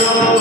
Oh,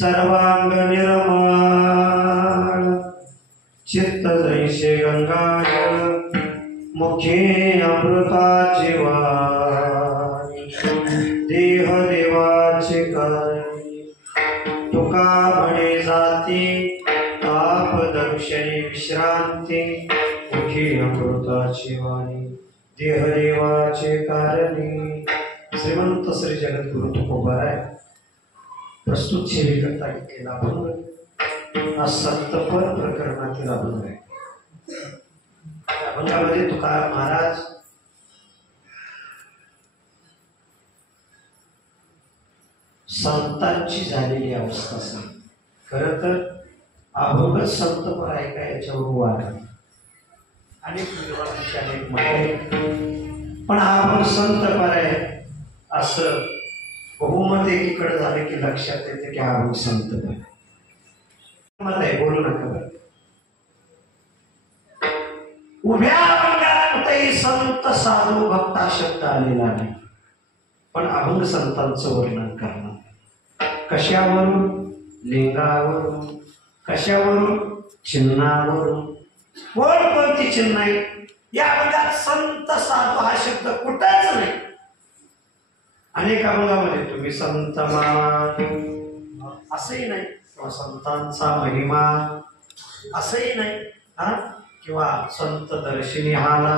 सर्वांग निर्मळ चित्त जैसे गंगाजळ मुखे अमृताची वाणी देह देवाचे कारणी तुका म्हणे जाती ताप दक्षिणे विश्रांती मुखे अमृताची वाणी देह देवाचे कारणी श्रीमंत श्री जगद्गुरु तुकोबाराय प्रस्तुत सेवेकरता घेतलेला अभंग हा सप्तपर प्रकरणातील अभंग आहे. अभंगामध्ये तुकाराम महाराज संतांची झालेली अवस्था सांग. खरं तर अभंग संतपर आहे का याच्यावर वाद आहे. अनेक विद्वानांची अनेक मत आहेत, पण हा अभंग संतपर आहे असं बहुमत एकीकडे झाले की लक्षात येते की हा अभंग संतपर आहे. मत आहे, बोलू नका बरं. उभ्या अभंगात कुठेही संत साधू भक्ता शब्द आलेला नाही, पण अभंग संतांचं वर्णन करणार. कशावरून? लिंगावरून. कशावरून? चिन्हावरून. कोणती चिन्ह आहे या अभंगात? संत साधू हा शब्द कुठंच नाही. अनेक अभंगामध्ये तुम्ही संत असंही नाही, किंवा संतांचा महिमा असंही नाही, हा किंवा संत दर्शनी हाला,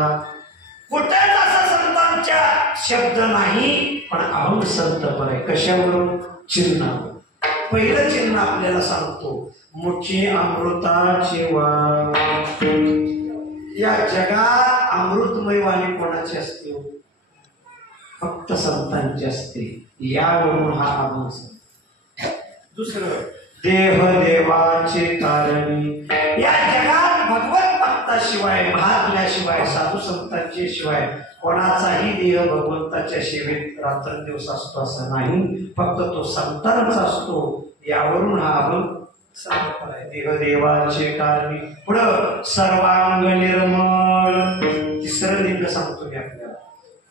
कुठेच असा संतांच्या शब्द नाही, पण अभंग संतपर आहे. कशावरून? चिन्हावरून. पहिलं चिन्ह आपल्याला सांगतो, मुठी अमृताची वाणी. या जगात अमृतमय वाणी कोणाची असते? फक्त संतांची असते. यावरून हा अभंग. दुसरं, देह देवाचे कारणी. या जगात भगवत भक्ताशिवाय, महात्म्याशिवाय, साधू संतांच्या शिवाय कोणाचाही देह भगवंताच्या सेवेत रात्रंदिवस असतो असं नाही, फक्त तो संतांचा असतो. यावरून हा अभंग संतपर आहे. देह देवाचे कारणी. पुढं, सर्वांग निर्मळ. तिसरं लिंग सांगतो मी आपल्याला.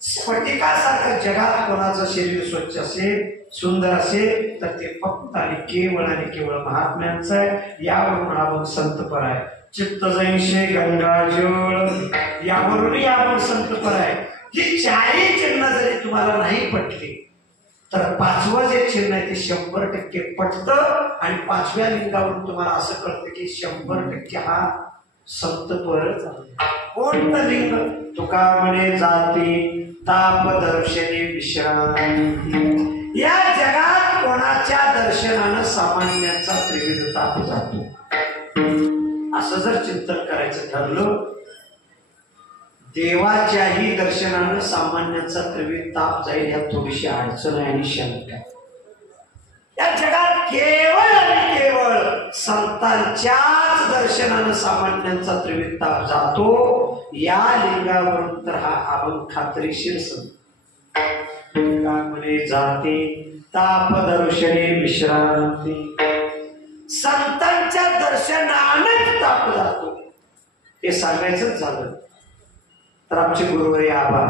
स्फटिकासारखं जगात कोणाचं शरीर स्वच्छ असेल, सुंदर असेल, तर ते फक्त आणि केवळ महात्म्यांचं आहे. यावरून अभंग संतपर आहे. चित्त जैसे गंगाजळ. यावरूनही अभंग संतपर आहे. ही चारही चिन्ह जरी तुम्हाला नाही पटली, तर पाचवं जे चिन्ह आहे ते 100% पटतं. आणि पाचव्या लिंगावरून तुम्हाला असं कळतं की 100% हा संतपरच आहे. कोणतं लिंग? तुका म्हणे जाती ताप दर्शने विश्रांती. या जगात कोणाच्या दर्शनानं सामान्यांचा त्रिविध ताप जातो. असं जर चिंतन करायचं ठरलं, देवाच्याही दर्शनानं सामान्यांचा त्रिविध ताप जाईल, यात थोडीशी अडचण आहे आणि शंका. या जगात केवळ आणि केवळ संतांच्याच दर्शनानं सामान्यांचा त्रिविध ताप जातो. या लिंगावरून तर हा अभंग खात्रीशीर म्हणे जाते ताप दर्शने विश्रांती. संतांच्या दर्शनानंच ताप जातो. हे सांगायचंच झालं तर आमचे गुरुवारी आबा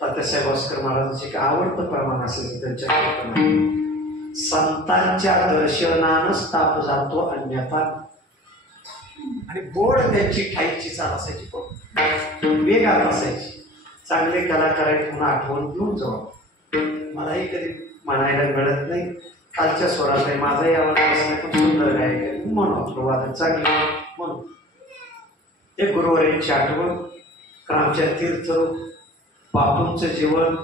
तात्यासाहेब भास्कर महाराजांचे काय आवडतं प्रमाण असेल त्यांच्या संतांच्या दर्शनानंच ताप जातो, अन्यथा. आणि बोर्ड त्यांची ठाईची चाल असायची, वेगात असायची. चांगले कलाकार आहेत पुन्हा आठवण घेऊन जाऊ. मलाही कधी म्हणायला मिळत नाही, खालच्या स्वरात आहे. माझाही आवाज असला खूप सुंदर गायक आहे म्हणून वादन चांगली म्हणून. ते गुरुवारींची आठवण, क्रामच्या तीर्थरूप बापूंचं जीवन,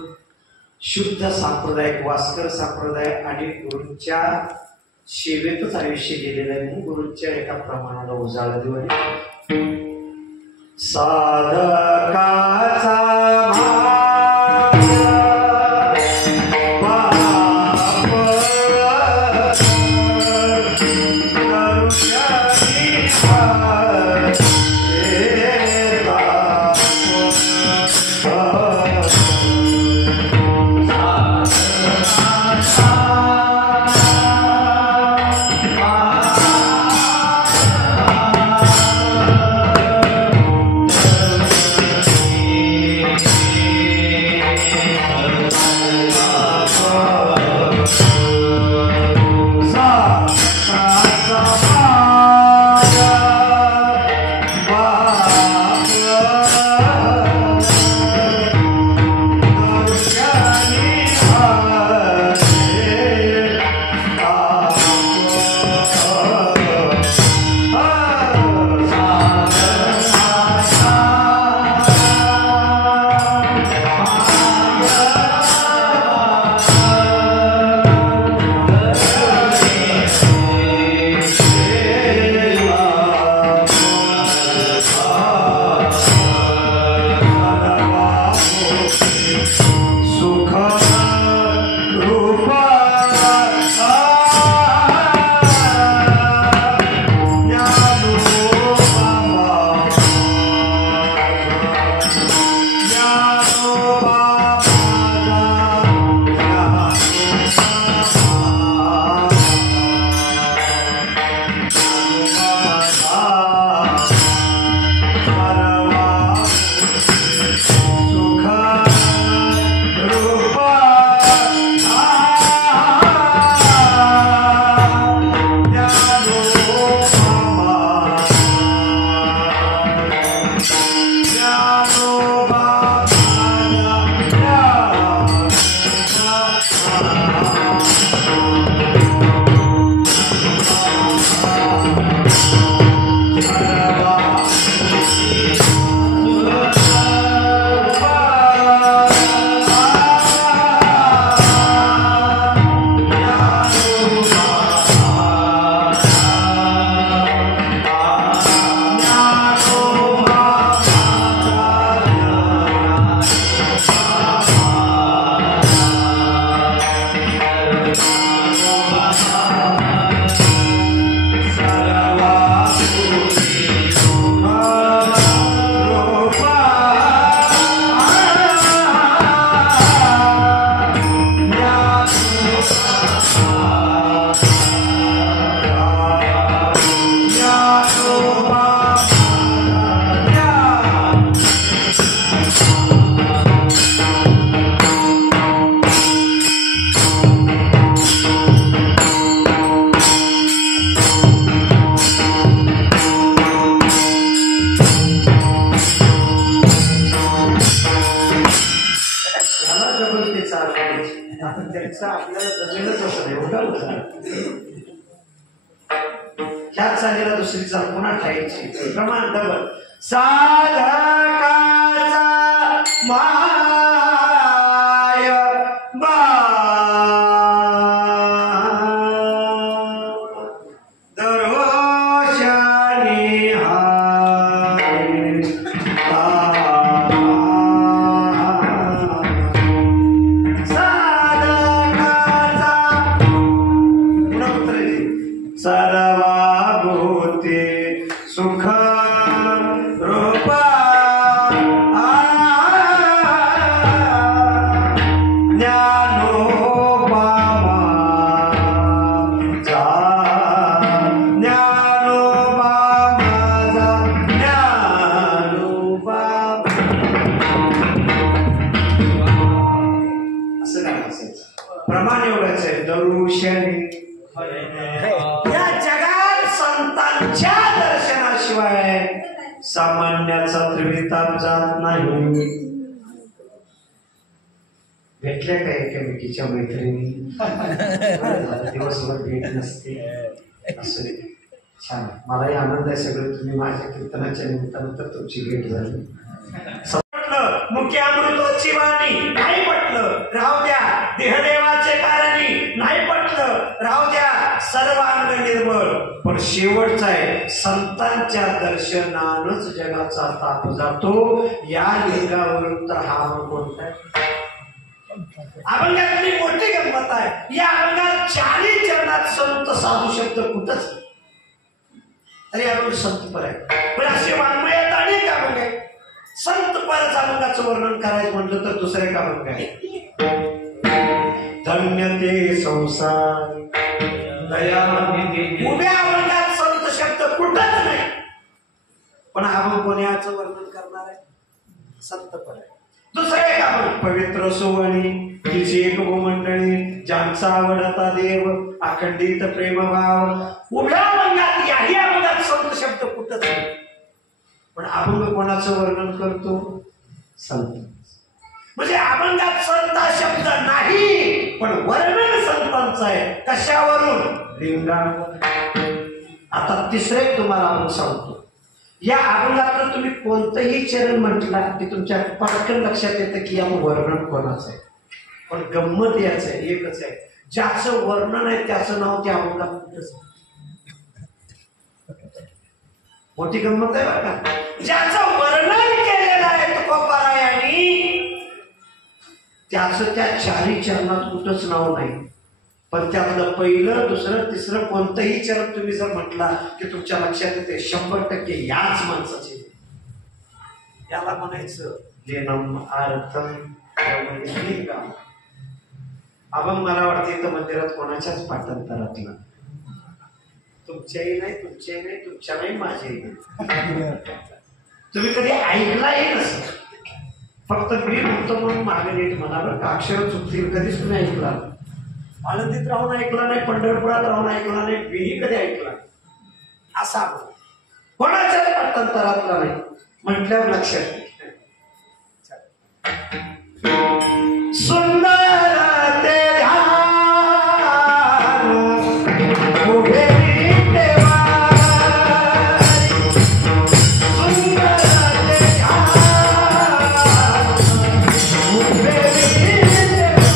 शुद्ध सांप्रदायिक वास्कर संप्रदाय आणि गुरूंच्या सेवेतच आयुष्य गेलेलं आहे. म्हणून गुरूंच्या एका प्रमाणाला उजाळा देऊ. साधकाचा चालायचं आपल्याला जमेलच असं नाही. उठा ह्याच चालीला दुसरी चाल पुन्हा ठायची. प्रमाण डबल. साधकाचा माय बा दरोशनी हाय साधकाचा पुन्हा उत्तर सर्वाभूते सुख रूपा ज्ञानोबा माझा ज्ञानोबा माझा ज्ञानोबा. असं काय असायचं. प्रमाण एवढंच आहे. दरुशनी या जगात संतांच्या दर्शनाशिवाय सामान्याचा त्रिविताप जात नाही. भेटल्या काय एकमेकीच्या मैत्रिणी दिवसभर भेट नसते. असं छान. मलाही आनंद आहे सगळं तुम्ही माझ्या कीर्तनाच्या निमित्तानं तर तुमची भेट झाली. पटलं मुख्य अमृताची वाणी नाही पटलं राहू द्या. देहदेवाचे कारणी नाही पटलं राहू द्या. सर्वांग निर्मळ. पण शेवटचा आहे संतांच्या दर्शनानच जगाचा ताप जातो. या लिंगावरून तर हा कोणता आहे. अभंगातली मोठी गंमत आहे. या अभंगात 40 चरणात संत साधू शब्द कुठंच अरे अरुण संत पर आहे. पण असे वाङ्मयात अनेक अभंग आहेत. संत परच अभंगाचं वर्णन करायचं म्हटलं तर दुसरे एक अभंग आहे. धन्य ते संसार दया. उभ्या अभंगात संत शब्द कुठंच नाही. पण अभंग कोण्याचं वर्णन करणार आहे. संत पर आहे. दुसरे एक अभंग पवित्र सुवणी तिची एक मंडळी ज्यांचा आवडता देव अखंडित प्रेमभाव. उभ्या अभंगात याही अभंगात संत शब्द कुठंच नाही. पण अभंग कोणाचं वर्णन करतो. संत. म्हणजे अभंगात संत शब्द नाही पण वर्णन संतांचं आहे. कशावरून. लिंगावर. आता तिसरे तुम्हाला अभंग सांगतो. या अभंगातलं तुम्ही कोणतंही चरण म्हटला की तुमच्या पटकन लक्षात येतं की या वर्णन कोणाचं आहे. पण गंमत याच आहे एकच आहे. ज्याचं वर्णन आहे त्याचं नाव त्या अभंगात कुठंच. मोठी गंमत आहे बघा. ज्याचं वर्णन केलेलं आहे तुकोबारायांनी त्याचं त्या 4 चरणात कुठंच नाव नाही. पण त्यातलं पहिलं दुसरं तिसरं कोणतंही चरण तुम्ही जर म्हटला की तुमच्या लक्षात येते 100% याच माणसाचे. याला म्हणायचं लेनम अर्थम लिंगम. अभंग मला वाटते इथं मंदिरात कोणाच्याच पाठांतरातला. तुमच्याही नाही तुमच्याही नाही तुमच्या नाही माझ्याही नाही. तुम्ही कधी ऐकलाही नसेल. फक्त मी म्हणतो म्हणून मागे नीट म्हणा बरं का. अक्षर चुकतील. कधीच तुम्ही ऐकला. आनंदीत राहून ऐकला नाही. पंढरपुरात राहून ऐकला नाही. मीही कधी ऐकला असा कोणाच्याच पाठांतरातला नाही म्हटल्यावर लक्षात. सुंदर ते ध्यान उभे देवा. सुंदर ते ध्यान उभे देवा.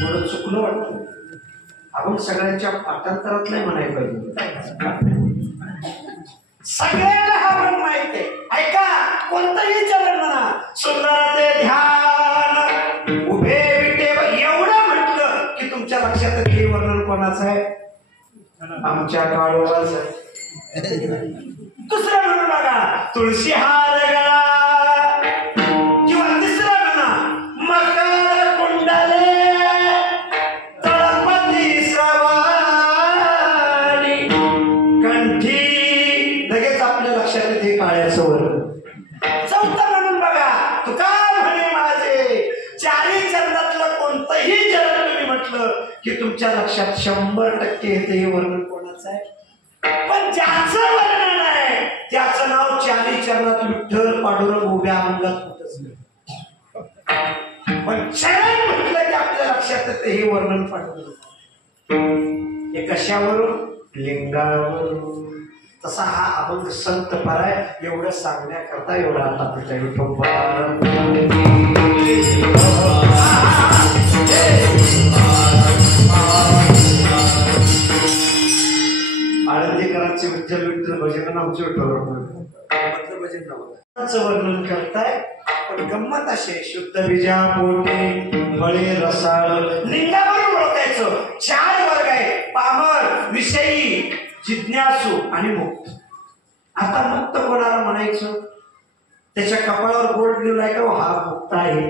थोडं चुकलं वाटतं. आपण सगळ्यांच्या पाठांतरातलं म्हणायला पाहिजे. सगळ्यांना हा पण माहित आहे. ऐका, कोणतंही चरण म्हणा, सुंदर ते ध्यान उभे विटे एवढं म्हटलं की तुमच्या लक्षात हे वर्णन कोणाचं आहे? आमच्या काळोबाचं आहे. दुसरं म्हणून बघा, तुळशी हार गळा, किंवा तिसरं म्हणा, मकर कुंडले तळपती सवारी कंठी, लगेच आपल्या लक्षात येते काळ्याचं वर्ण. चौथं म्हणून बघा, तुका म्हणे माझे चारी चरणातलं कोणतंही चरण तुम्ही म्हटलं की तुमच्या लक्षात 100% येते हे वर्णन कोणाचं आहे. पण ज्याचं वर्णन आहे त्याचं नाव चारी चरणात विठ्ठल पांडुरंग उभ्या अंगात होतच नाही. पण चरण म्हटलं की आपल्या लक्षात येते हे वर्णन पांडुरंग. हे कशावरून? लिंगावरून. तसा हा अभंग संत पराय एवढं सांगण्याकरता एवढा आता आळंदीकरांचे विठ्ठल विठ्ठल भजन आमचे भजन वर्णन करताय. पण गंमत असे, शुद्ध बीजा पोटे फळे रसाळ लिंगावरून ओळखायचं. 4 वर्ग आहे, पामर, विषयी, जिज्ञासू आणि मुक्त. आता मुक्त कोणाला म्हणायचं? त्याच्या कपाळावर बोर्ड लिहिलाय का हा मुक्त आहे.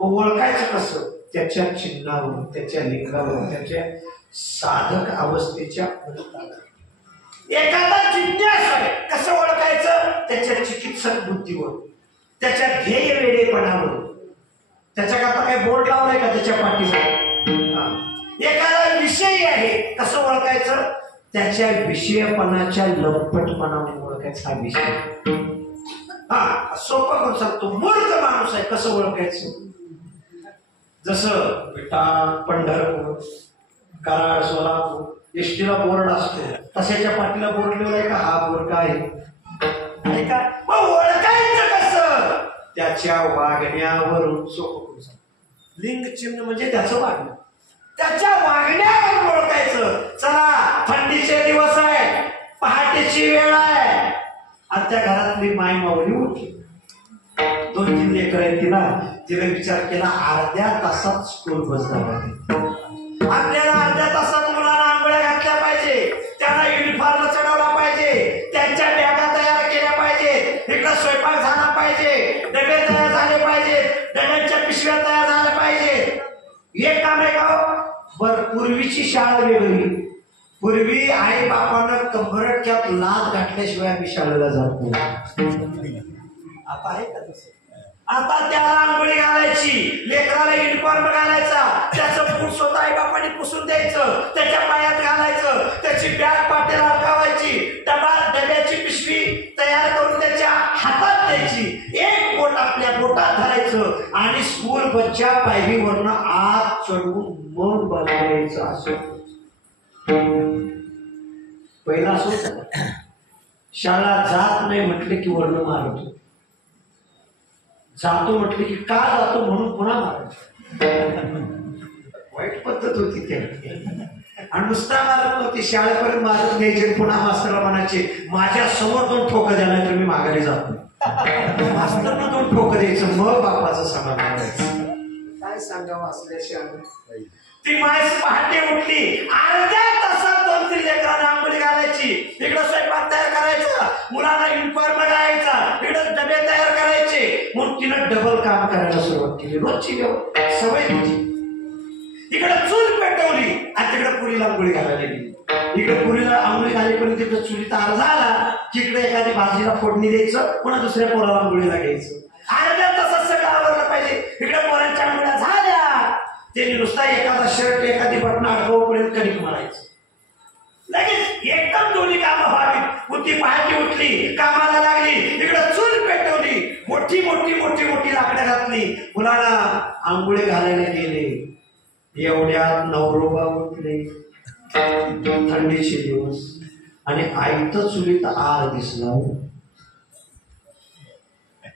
ओळखायचं कसं? त्याच्या चिन्हावरून, त्याच्या लिंगावरून, त्याच्या साधक अवस्थेच्या. एखादा जिज्ञासू आहे, कसं ओळखायचं? त्याच्या चिकित्सक बुद्धीवर, त्याच्या ध्येय वेडेपणावर. त्याच्याकरता काही बोर्ड लावलाय का त्याच्या पाठीवर? एखादा विषयी आहे, कसं ओळखायचं? त्याच्या विषयपणाच्या लपटपणाने ओळखायचा हा विषय. हा सोपं करून सांगतो, मूर्ख माणूस आहे कसं ओळखायचं? जसं विटा, पंढरपूर, कराड, सोलापूर एसटीला बोर्ड असतो, तशाच्या पाठीला बोर्ड लिहिलाय का हा बोर्ड आहे का? मग ओळखायचं कसं? त्याच्या वागण्यावरून. सोपं करून सांगतो, लिंग चिन्ह म्हणजे त्याचं वागणं, त्याच्या वागण्यावर ओळखायचं. चला, थंडीचे दिवस आहे, पहाटेची वेळ आहे, आणि त्या घरातली माय माऊली उठली. 2-3 लेकर आहेत तिला. तिने विचार केला अर्ध्या तासात स्कूल बस जावं. आपल्याला अर्ध्या तासात मुलांना आंघोळ्या घातल्या पाहिजे, त्यांना युनिफॉर्म चढवला पाहिजे, त्यांच्या बॅगा तयार केल्या पाहिजेत, इकडं स्वयंपाक झाला पाहिजे, डबे तयार झाले पाहिजेत, डब्यांच्या पिशव्या तयार झाल्या पाहिजेत. हे काम आहे का? बर, पूर्वीची शाळा वेगळी. पूर्वी आई बापानं कंबरटक्यात लाद घातल्याशिवाय आम्ही शाळेला जात नाही. आता आहे का तसं? आता त्याला आंघोळी घालायची, लेकराला युनिफॉर्म घालायचा, त्याचं बूट स्वतः आई बापाने पुसून द्यायचं, त्याच्या पायात घालायचं, त्याची बॅग पाठीला अडकावायची, डब्याची पिशवी तयार करून त्याच्या हातात द्यायची, एक बोट आपल्या बोटात धरायचं आणि स्कूल बसच्या पायरीवरनं आत चढवून मग बनवायचं. असं पहिला असं शाळा जात नाही म्हटले की वर्ण मारतो, जातो म्हटले की का जातो म्हणून पुन्हा मारायचं. वाईट पद्धत होती त्या. आणि नुसता मारत नव्हती, शाळेपर्यंत मारत घ्यायचे, पुन्हा मास्तरला म्हणायचे माझ्या समोर 2 ठोकं द्या नाही तर मी माघारी जातो. मास्तरला 2 ठोकं द्यायचं, मग बापाचं समाधान करायचं. काय सांगावं असल्याशिवाय. ती माय पहाटे उठली, अर्ध्या तासात 2-3 लेकरांना आंघोळी घालायची, इकडं स्वयंपाक तयार करायचा, मुलांना युनिफॉर्म घालायचा, इकडं डबे तयार करायचे. म्हणून तिनं डबल काम करायला सुरुवात केली. रोजची सवय होती. इकडं चूल पेटवली आणि तिकडे पुरीला आंघोळी घालायला गेली. इकडे पुरीला आंघोळी घालेपर्यंत तिकडे चुलीचा आर झाला की इकडे एखादी भाजीला फोडणी द्यायचं, पुन्हा दुसऱ्या पोराला आंघोळीला घ्यायचं. अर्ध्या तासात सगळं आवरलं पाहिजे. इकडे पोरांच्या आंघोळ्या झाल्या, त्यांनी नुसता एखादा शर्ट एखादी बटन अडकवपर्यंत कणिक मारायचं. लगेच एकदम दोन्ही कामं व्हावी. बुद्धी पहाटे उठली, कामाला लागली, इकडं चूल पेटवली, मोठी मोठी मोठी मोठी लाकडं घातली, मुलाला आंघोळी घालायला गेले. एवढ्यात नवरोबा उठले, थंडीचे दिवस, आणि आयत चुलीत आर दिसला.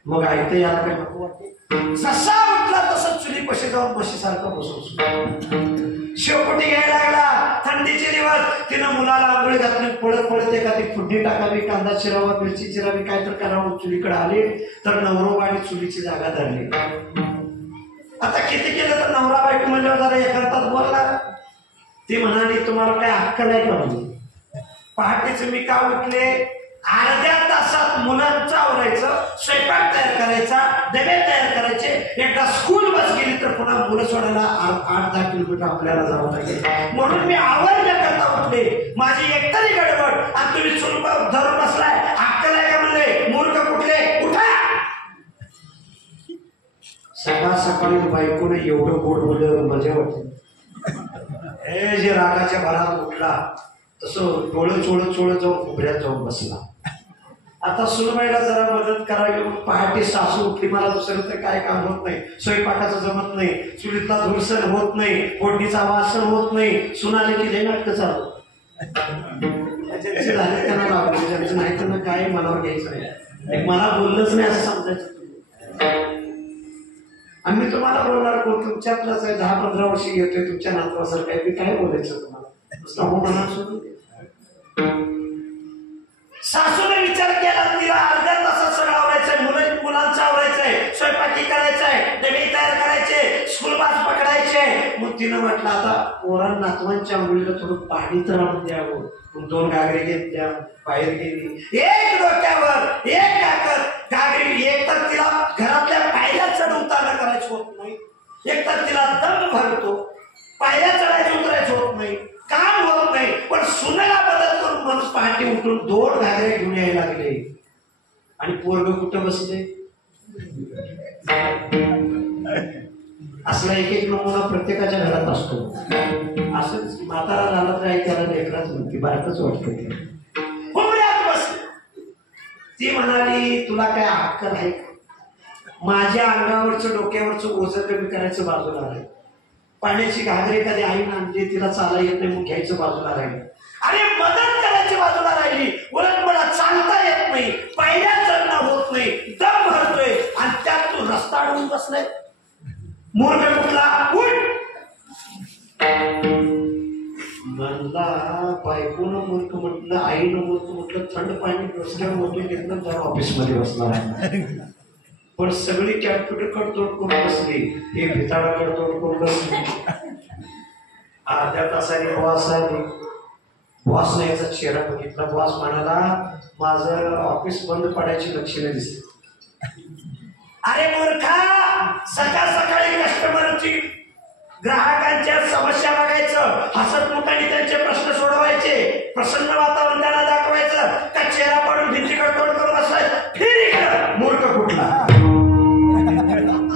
मग आयत याला काय नको वाटते? जसा उठला तसं चुलीपाशी जाऊन म्हशीसारखं बसून शेवटी घ्यायला लागला. थंडीचे दिवस तिनं मुलाला आंघोळी घातली. पळत पळत एखादी फुडणी टाकावी, कांदा चिरावा, मिरची चिरावी, काय तर करावं. चुलीकडे आले तर नवरोबाने चुलीची जागा धरली. आता किती केलं तर नवरा बायको म्हणल्यावर जरा एकांतात बोलला. ती म्हणाली तुम्हाला काय अक्कल आहे का? म्हणजे पहाटेच मी का उठले? अर्ध्या तासात मुलांचं आवरायचं, स्वयंपाक तयार करायचा, डबे तयार करायचे. एकदा स्कूल बस गेली तर पुन्हा मुलं सोडायला 8-10 किलोमीटर आपल्याला जावं लागेल. म्हणून मी आवरण्याकरता उठले. माझी एकतरी गडबड आणि तुम्ही चूल धरून बसलाय. अक्कल आहे का? म्हणले मूर्ख कुठले, उठा. सकाळ सकाळी बायकोने एवढं गोड बोलल्यावर मजा वाटते. हे जे रागाच्या भरात उठला तसं डोळं चोळत जाऊन उभऱ्यात जाऊन बसला. आता सुनबाईला जरा मदत करावी. पहाटे सासू उठली. मला दुसरं तर काय काम होत नाही, स्वयंपाकाचं जमत नाही, चुलीतला धुरसण होत नाही, फोडणीचा वासन होत नाही. सुनाले की लय नाटकं चालू. ज्यांचे झाले त्यांना लागले, ज्यांचं नाही त्यांना काय मनावर घ्यायचं नाही. मला बोललंच नाही असं समजायचं. आम्ही तुम्हाला बोलणार कोण? तुमच्यातलाच आहे. 10-15 वर्षी घेतोय तुमच्या नातवासारखं आहे. मी काय बोलायचं तुम्हाला? नुसतं हो म्हणा सोडून. सासूने विचार केला तिला अर्ध्या तासात सगळं आवरायचंय, मुलांचं आवरायचंय, स्वयंपाकी करायचंय, डबे तयार करायचे, स्कूल बस पकडायचे. मग तिनं म्हटलं आता पोरांना नातवांच्या मुलीला थोडं पाणी तर आणून द्यावं. 2 घागरी घेतल्या, बाहेर गेली. एक डोक्यावर एक घागरी. एक तर तिला घरातल्या पायऱ्या चढ उतारला करायचं होत नाही, एक तर तिला दम भरतो, पायऱ्या चढायचं उतरायचं होत नाही, काम होत नाही. पण सुनेला मदत करून माणूस पहाटे उठून 2 घागरे घेऊन यायला लागले. आणि पोरग कुठं बसले? असला एक नमुना प्रत्येकाच्या घरात असतो. असंच म्हातारा झाला तर त्याला लेकराच म्हणते, बारकच वाटतं ते. बसले. ती म्हणाली तुला काय अक्कल आहे का? माझ्या अंगावरचं डोक्यावरचं ओझं कमी करायचं बाजूला राहील. पाण्याची घागरी एखादी आईनं आणली, तिला चाला येत नाही, मग घ्यायचं बाजूला राहील. अरे मदत करायची बाजूला राहिली. उलट मला चालता येत नाही, पायऱ्या चढणं होत नाही, दम भरतोय आणि त्यात तू रस्ता अडवून बसलाय. मूर्ख कुठला, उठ. म्हणला बायकोनं मूर्ख म्हटलं, आईनं मूर्ख म्हटलं. थंड पाणी रस्त्यावर मोठे घेतलं तर ऑफिसमध्ये बसला. पण सगळी कॅम्प्युटर कडतोड करून बसली, हे भिताडा कडतोड करून बसली. अर्ध्या तासाने बॉस आली. बॉसने याचा चेहरा बघितला. बॉस म्हणाला माझं ऑफिस बंद पडायची लक्षणं दिसली. अरे मूर्खा, सकाळ सकाळी कस्टमरची ग्राहकांच्या समस्या बघायचं, हसत मुखाने त्यांचे प्रश्न सोडवायचे, प्रसन्न वातावरण त्यांना दाखवायचं, का चेहरा पडून भिंतीकडे तोड करून बसलाय? फिर इकडं मूर्ख कुठला.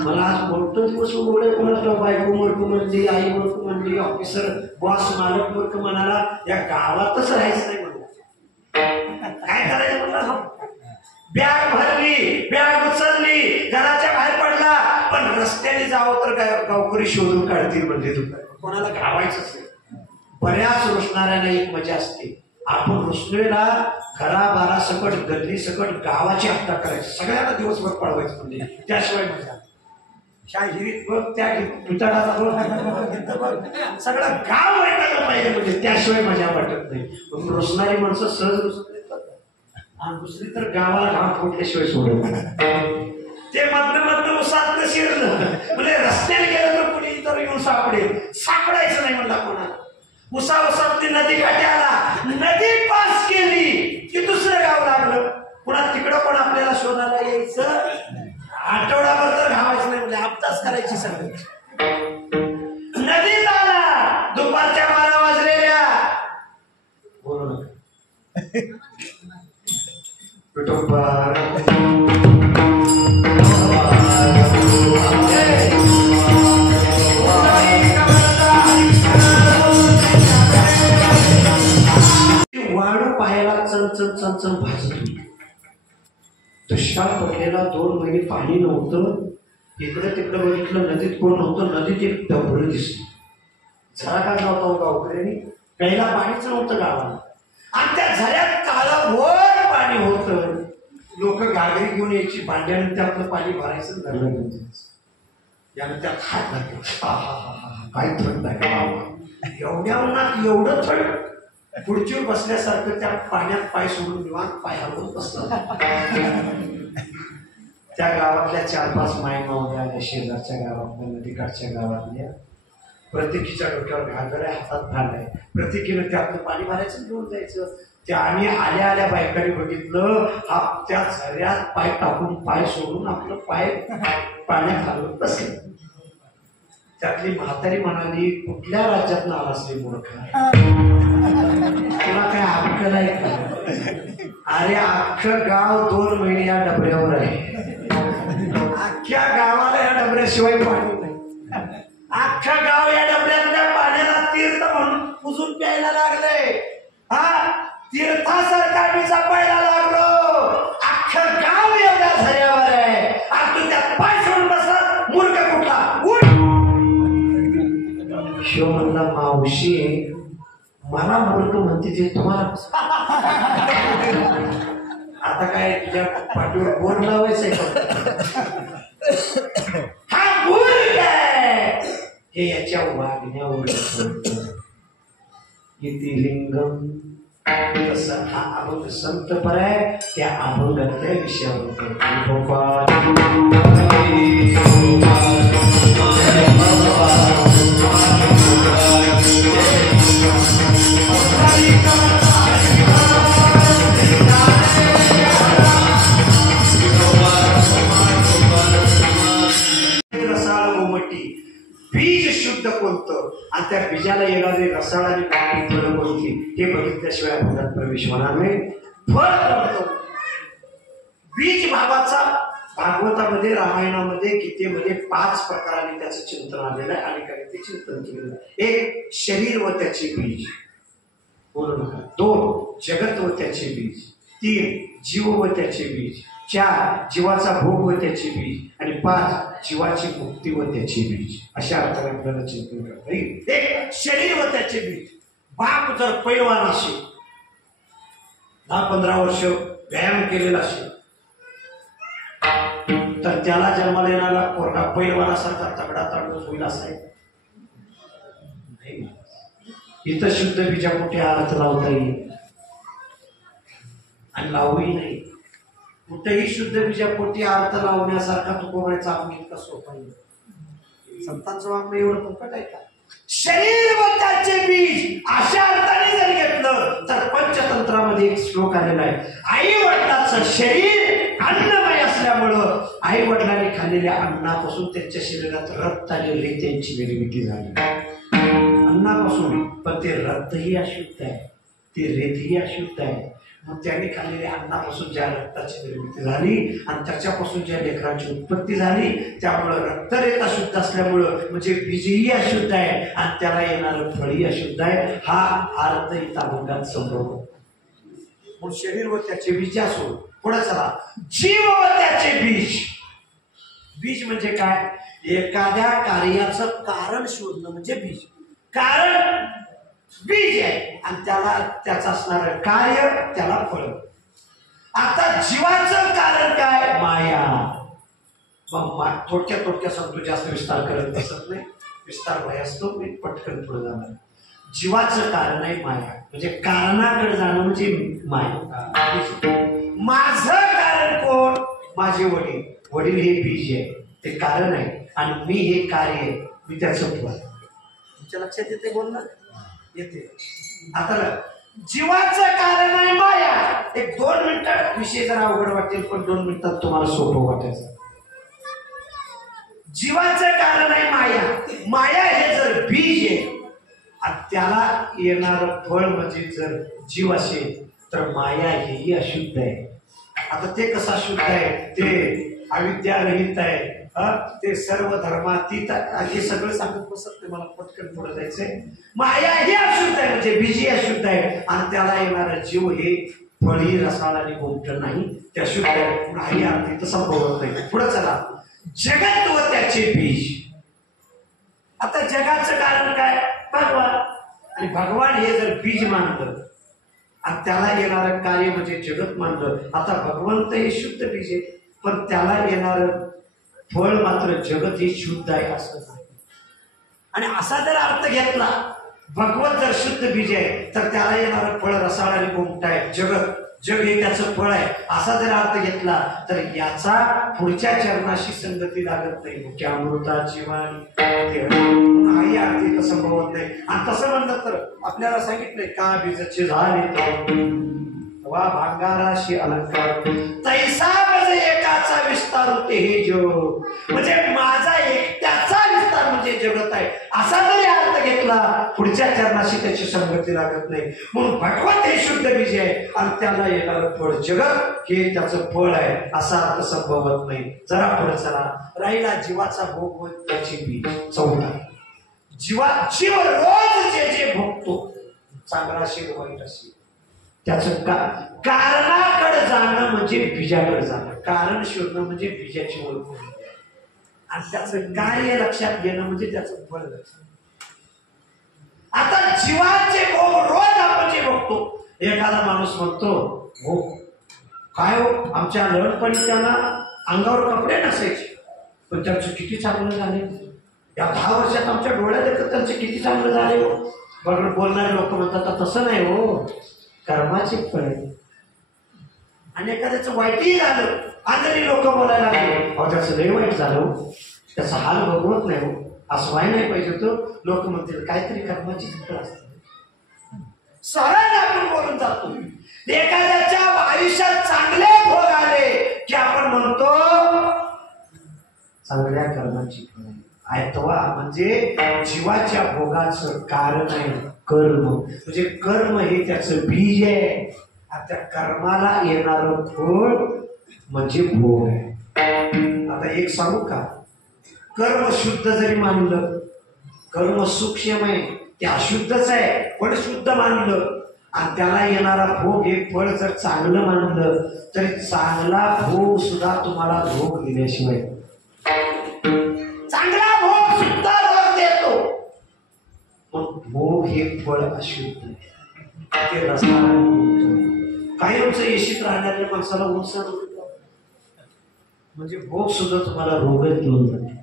मला आज मोठं दिवस उघडे कोणाला बायको मूर्ख म्हणली, आई मूर्ख म्हणली, ऑफिसर बॉस मालक मूर्ख म्हणाला. या गावातच राहायचं नाही म्हणलं. काय करायचं म्हणलं? बॅग भरली, बॅग उचलली, घराच्या बाहेर पडला. पण रस्त्याने जावं तर गावकरी शोधून काढतील म्हणजे कोणाला गावायचंच नाही. बऱ्याच रुसणाऱ्याला एक मजा असते. आपण रुसलेला घराबारा सकट, गल्ली सकट गावाची हत्या करायची, सगळ्यांना दिवसभर पळवायचं म्हणजे. त्याशिवाय मजा शाहिरीत बघ, त्या पितळाचा बघ, सगळं गाव ऐकायला पाहिजे म्हणजे. त्याशिवाय मजा वाटत नाही. पण रुसणारी माणसं सहज रुसत आणि दुसरी तर गावाला घाम फुटल्याशिवाय सोडत. ते मधलं उसात शिरलं म्हणजे रस्त्याने गेलं तर कुणी इतर येऊन सापडायचं नाही म्हणला कोणाला. उसात ती नदी काठी आला, नदी पास केली की दुसरं गाव लागलं. पुन्हा तिकडं पण आपल्याला शोधायला यायचं. आठवडाभर तर घावायचं नाही म्हणजे अभ्यास करायची सगळं. नदीत आला, दुपारच्या 12 वाजलेल्या. बोलू नका. वाळू पाहायला चणचण भाजत होती. दुष्काळ पडलेला, 2 महिने पाणी नव्हतं. इकडे तिकडे बघितलं, नदीत कोण नव्हतं. नदीत एक डबरं दिसली. झरा का नव्हता गावकऱ्यांनी, प्यायला पाणीच नव्हतं गावाला. आणि त्या झऱ्यात काळावर पाणी होतं. लोक गागरी घेऊन यायची, भांड्यानं त्यातलं पाणी भरायचं, घरला घेऊन जायचं. यानं त्यात हात लागले, काय थंड आहे, एवढ्या उन्हात एवढं थंड. खुर्चीवर बसल्यासारखं त्या पाण्यात पाय सोडून निवांत पाय हलवून बसला. त्या गावातल्या 4-5 मायमावल्या आल्या, शेजारच्या गावातल्या, नदीकाठच्या गावातल्या. प्रत्येकीच्या डोक्यावर घागऱ्या, हातात भांड आहे. प्रत्येकीनं त्यातलं पाणी भरायचं, घेऊन जायचं. त्या आम्ही आल्या आल्या बायकांनी बघितलं, त्या झऱ्यात पाय टाकून, पाय सोडून आपलं पाय पाण्यात घालून बसले. त्यातली म्हातारी म्हणाली, कुठल्या राज्यात आलास रे मूर्खा, तुला काय अक्कल आहे का? अरे अख्खं गाव 2 महिने या डबऱ्यावर आहे. अख्ख्या गावाला या डबऱ्याशिवाय पाणी नाही. अख्खं गाव या डबऱ्यातल्या पाण्याला तीर्थ म्हणून पुजून प्यायला लागले. हा, तीर्थासारखा मी जपायला लागलो. अख्खं गाव एवढ्या झऱ्यावर आहे, आणि तू त्यात पाय सोडून बसला, मूर्ख कुठला. उठ. शिव म्हणला, मावशी मला मूर्ख म्हणते ते तुम्हाला आता काय तुझ्या पाठीवर बोर्ड लावायचंय का? हा मूर्ख आहे. हे याच्या वागण्यावर किती लिंगम तसं हा अभंग संत पर आहे. त्या अभंगातल्या विषयावर रसाळ गोमटी. बीज शुद्ध कोणतं आणि त्या बीजाला येणारी रसाळ आणि बाकी फळं कोणती हे बघितल्याशिवाय अभंगात प्रवेश होणार नाही. फळ कोणतं? बीज भावाचा भागवतामध्ये, रामायणामध्ये, गीतेमध्ये 5 प्रकाराने त्याचं चिंतन आलेलं आहे. अनेकांनी ते चिंतन केलेलं आहे. 1 शरीर व त्याचे बीज, बोलू नका. 2 जगत व त्याचे बीज. 3 जीव व त्याचे बीज. 4 जीवाचा भोग व त्याचे बीज. आणि 5 जीवाची मुक्ती व त्याचे बीज. अशा अर्थाने आपल्याला चिंतन करता येईल. 1 शरीर व त्याचे बीज. बाप जर पैलवान असेल, 10-15 वर्ष व्यायाम केलेला असेल, तर त्याला जन्माला येणारा पोरगा पैलवानासारखा तगडा ताडून होईल असाय नाही. इथं शुद्ध बीजापोटी अर्थ लावता येईल आणि लावूही नाही. कुठेही शुद्ध बीजापोटी अर्थ लावण्यासारखा तुकोबाईचा आपण इतका सोपा आहे. संतांचं वागणं एवढं फुकट आहे का? शरीर व त्याचे बीज अशा अर्थाने जर घेतलं तर पंचतंत्रामध्ये एक श्लोक आलेला आहे. आई वडिलांचं शरीर अन्नमय असल्यामुळं आई वडिलांनी खाल्लेल्या अन्नापासून त्यांच्या शरीरात रक्त आणि रेत्यांची निर्मिती झाली. अन्नापासून, पण ते रक्तही अशुद्ध आहे, ते रेतही अशुद्ध आहे. मग त्यांनी खाल्लेल्या अन्नापासून ज्या रक्ताची निर्मिती झाली आणि त्याच्यापासून ज्या लेकरांची उत्पत्ती झाली, त्यामुळं रक्तरेत अशुद्ध असल्यामुळं म्हणजे बीजही अशुद्ध आहे आणि त्याला येणारं फळही अशुद्ध आहे. हा अर्थ इथं अभंगात संभव. मग शरीर व त्याचे बीज असो. पुढे चला, जीव व त्याचे बीज. बीज म्हणजे काय? एखाद्या कार्याचं कारण शोधणं म्हणजे बीज. कारण बीज आहे आणि त्याला त्याचं असणार कार्य, त्याला फळ. आता जीवाचं कारण काय? माया. मग थोडक्यात सांगतो, जास्त विस्तार करत बसत नाही. विस्तार भय असतो, मी पटकन पुढे जाणार. जीवाचं कारण आहे माया, म्हणजे कारणाकडे जाणं म्हणजे माया. माझं कारण कोण? माझे वडील. वडील हे बीज आहे, ते कारण आहे, आणि मी हे कार्य आहे, मी त्याचं फळ. तुमच्या लक्षात येते बोलणं? येते. आता जीवाचं कारण आहे माया. एक 2 मिनिटात विषय जरा अवघड वाटेल, पण 2 मिनिटात तुम्हाला सोपं वाटायचं. जीवाचं कारण आहे माया. माया हे जर बीज आहे, त्याला येणार फळ म्हणजे जर जीव असेल, तर माया हेही अशुद्ध आहे. आता ते कसं अशुद्ध आहे? ते अविद्यारहित आहे, ते सर्व धर्मातीत. हे सगळं सांगत बसत नाही, मला पटकन पुढे जायचंय. माया ही अशुद्ध आहे, म्हणजे बीजी अशुद्ध आहे, आणि त्याला येणारा जीव हे फळी, रसाळ आणि गोमट नाही, ते अशुद्ध आहे. नाही अर्थ इथं संभवत नाही. पुढे चला, जगत व त्याचे बीज. आता जगाचं कारण काय? भगवान. आणि भगवान हे जर बीज मानलं आणि त्याला येणारं कार्य म्हणजे जगत मानलं. आता भगवंत हे शुद्ध बीज आहे, पण त्याला येणारं फळ मात्र जगत हे शुद्ध आहे असं नाही. आणि असा जर अर्थ घेतला, भगवत जर शुद्ध बीज आहे तर त्याला येणारं फळ रसाळ आणि गोमट आहे, जग हे त्याचं फळ आहे, असा जर अर्थ घेतला तर याचा पुढच्या चरणाशी संगती लागत नाही. मुख्य अमृताची वाणी हाही अर्थ इथं संभवत नाही. आणि तसं म्हणलं तर आपल्याला सांगितलंय का बीजचे झाले वा भांगाराशी अलंकार तैसा बज एकाचा विस्तार होते हे जग, म्हणजे माझा एकट्याचा विस्तार म्हणजे जगत आहे, असा जरी अर्थ घेतला पुढच्या चरणाशी त्याची संगती लागत नाही. म्हणून भगवत हे शुद्ध बीज आहे आणि त्याला येणारं फळ जगत हे त्याचं फळ आहे असा अर्थ संभवत नाही. जरा पुढे चला. राहिला जीवाचा भोग व त्याची बीज. चौथा, जीव रोज जे जे भोगतो, चांगला असेल वाईट असेल, त्याचं कारणाकडे जाणं म्हणजे बीजाकडे जाणं, कारण शोधणं म्हणजे बीजाची ओळख आणि त्याचं कार्य लक्षात घेणं म्हणजे त्याचं फळ लक्षात. आता जीवाचे भोग रोज आपण जे बघतो, एखादा माणूस म्हणतो हो काय हो, आमच्या लहानपणी त्यांना अंगावर कपडे नसायचे पण त्यांचं किती चांगलं झाले, या 10 वर्षात आमच्या डोळ्यात येतात त्यांचे किती चांगलं झाले हो. बरोबर बोलणारे लोक म्हणतात तसं नाही हो, कर्माचे फळ. आणि एखाद्याचं वाईटही झालं आजही लोक बोलायला लागले अहो त्याचं लय वाईट झालं, त्याचा हाल भोगवत नाही हो, असं व्हाय नाही पाहिजे तो. लोक म्हणतील काहीतरी कर्माची फळ असते. सहज आपण बोलून जातो. एखाद्याच्या आयुष्यात चांगले भोग आले की आपण म्हणतो चांगल्या कर्माची फळ आयतवा, म्हणजे जीवाच्या भोगाचं कारण आहे कर्म, म्हणजे कर्म हे त्याचं बीज आहे. त्या कर्माला येणारं फळ म्हणजे भोग आहे. आता एक सांगू का, कर्म शुद्ध जरी मानलं, कर्म सूक्ष्म आहे ते अशुद्धच आहे पण शुद्ध मानलं आणि त्याला येणारा भोग हे फळ जर चांगलं मानलं तरी चांगला भोग सुद्धा तुम्हाला भोग दिल्याशिवाय, चांगला भोग सुद्धा रोग देतो पण भोग हे फळ अशुद्ध आहे, ते रसायन. काही अंश येशीत राहणाऱ्या माणसाला उंच म्हणजे भोग सुद्धा तुम्हाला रोगच घेऊन जाते.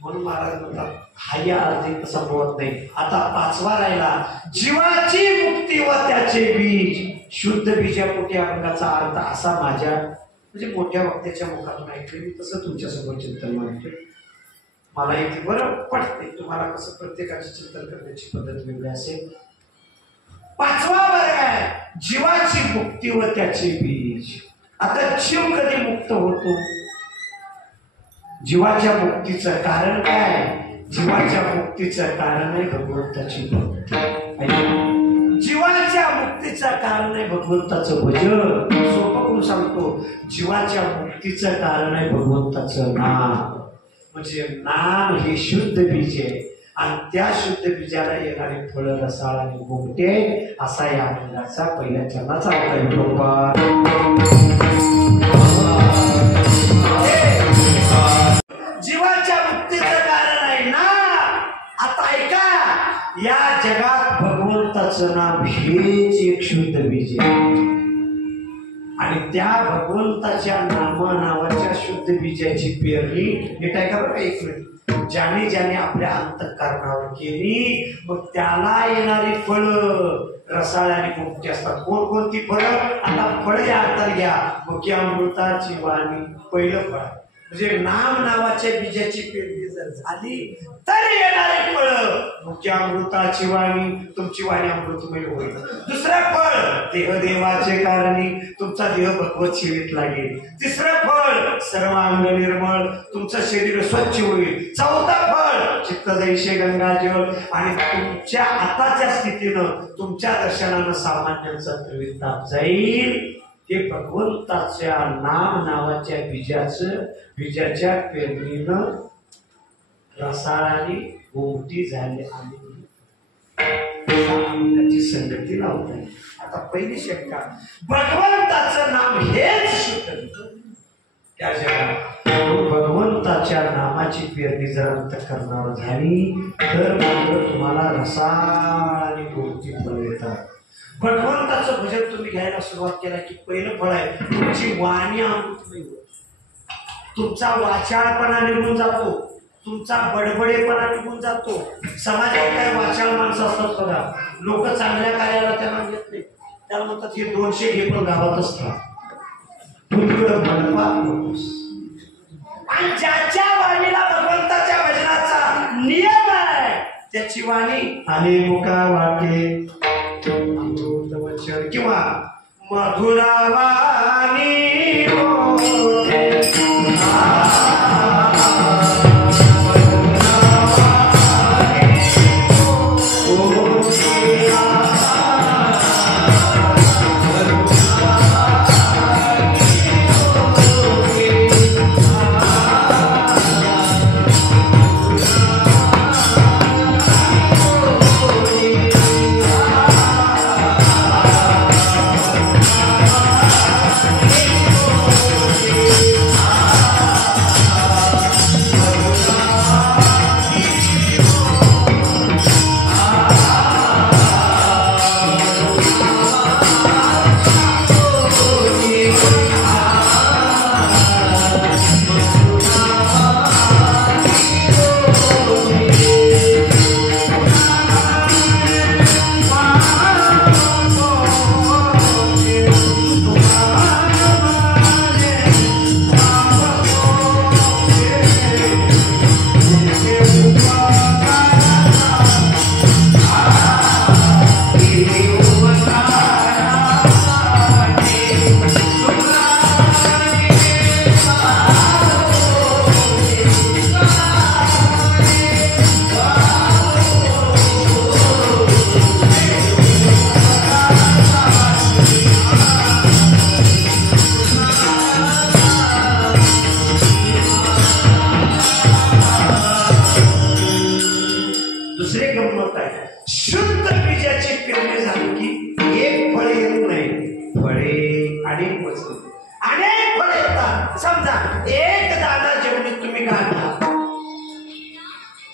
म्हणून महाराज म्हणतात हा या अर्थ संभवत नाही. आता 5वा राहिला जीवाची मुक्ती व त्याचे बीज. शुद्ध बीजापोटी अंगाचा अर्थ असा माझ्या म्हणजे मोठ्या वक्त्याच्या मुखातून ऐकले, मी तसं तुमच्यासमोर चिंतन मांडतोय. मला इथे बरं पटते, तुम्हाला कसं प्रत्येकाचे चिंतन करण्याची पद्धत वेगळी असेल. 5वा वर्ग आहे जीवाची मुक्ती व त्याचे बीज. आता जीव कधी मुक्त होतो? जीवाच्या मुक्तीचं कारण काय? जीवाच्या मुक्तीचं कारण आहे भगवंताची भक्ती. जीवाच्या मुक्तीचं कारण आहे भगवंताचं भजन. सोपं करून सांगतो, जीवाच्या मुक्तीचं कारण आहे भगवंताचं नाम. म्हणजे नाम हे शुद्ध बीज आहे आणि त्या शुद्ध बीजाला येणारे फळ रसाळ आणि गोमटे असा या मंदिराचा पहिल्या चरणाचा जीवाच्या मुक्तीचं कारण आहे ना. आता ऐका, या जगात भगवंताचं नाम हेच एक शुद्ध बीज आहे आणि त्या भगवंताच्या नावाच्या शुद्ध बीजाची पेरणी नीट ऐका बरं. एक मिनिट. ज्याने ज्याने आपल्या अंतःकरणावर केली मग त्याला येणारी फळ रसाळ आणि गोमटी असतात. कोणकोणती फळं? आता फळ या अर्थात घ्या. मुख्य अमृताची वाणी पहिलं फळ म्हणजे नाम नावाच्या बीजाची पेरणी जर झाली तर येणारे फळ मुख्य अमृताची वाणी, तुमची वाणी अमृतमय होईल. दुसरं फळ देहदेवाचे कारणी, तुमचा देह भगवत सेवेत लागेल. तिसरं फळ सर्वांग निर्मळ, तुमचं शरीर स्वच्छ होईल. चौथं फळ चित्तदैशे गंगाजल आणि तुमच्या आताच्या स्थितीनं तुमच्या दर्शनानं सामान्यांचा त्रिविताप जाईल. ते भगवंताच्या नाम नावाच्या बीजाच्या पेरणीनं रसाळाने गोमटी झाले आणि त्याची संगती लावत आहे. आता पहिली शंका, भगवंताचं नाम हेच शुद्ध त्या जगात. भगवंताच्या नामाची पेरणी जर अंतःकरणावर झाली तर मात्र तुम्हाला रसाळ आणि गोमटी फळ येतात. भगवंताचं भजन तुम्ही घ्यायला सुरुवात केला की पहिलं फळ आहे तुमची वाणी अमृतमय होते. तुमचा वाचाळपणा निघून जातो, तुमचा बडबडेपणा निघून जातो. समाजात काही वाचाळ माणसं असतात बघा, लोक चांगल्या कार्याला त्यांना घेत नाही, त्याला म्हणतात हे 200 हे पण गावात असतात. तू तिकडं म्हणवा आणि ज्याच्या वाणीला भगवंताच्या भजनाचा नियम आहे त्याची वाणी आले मुका वाटे अमृत वचन किंवा मधुरा वाणी होते.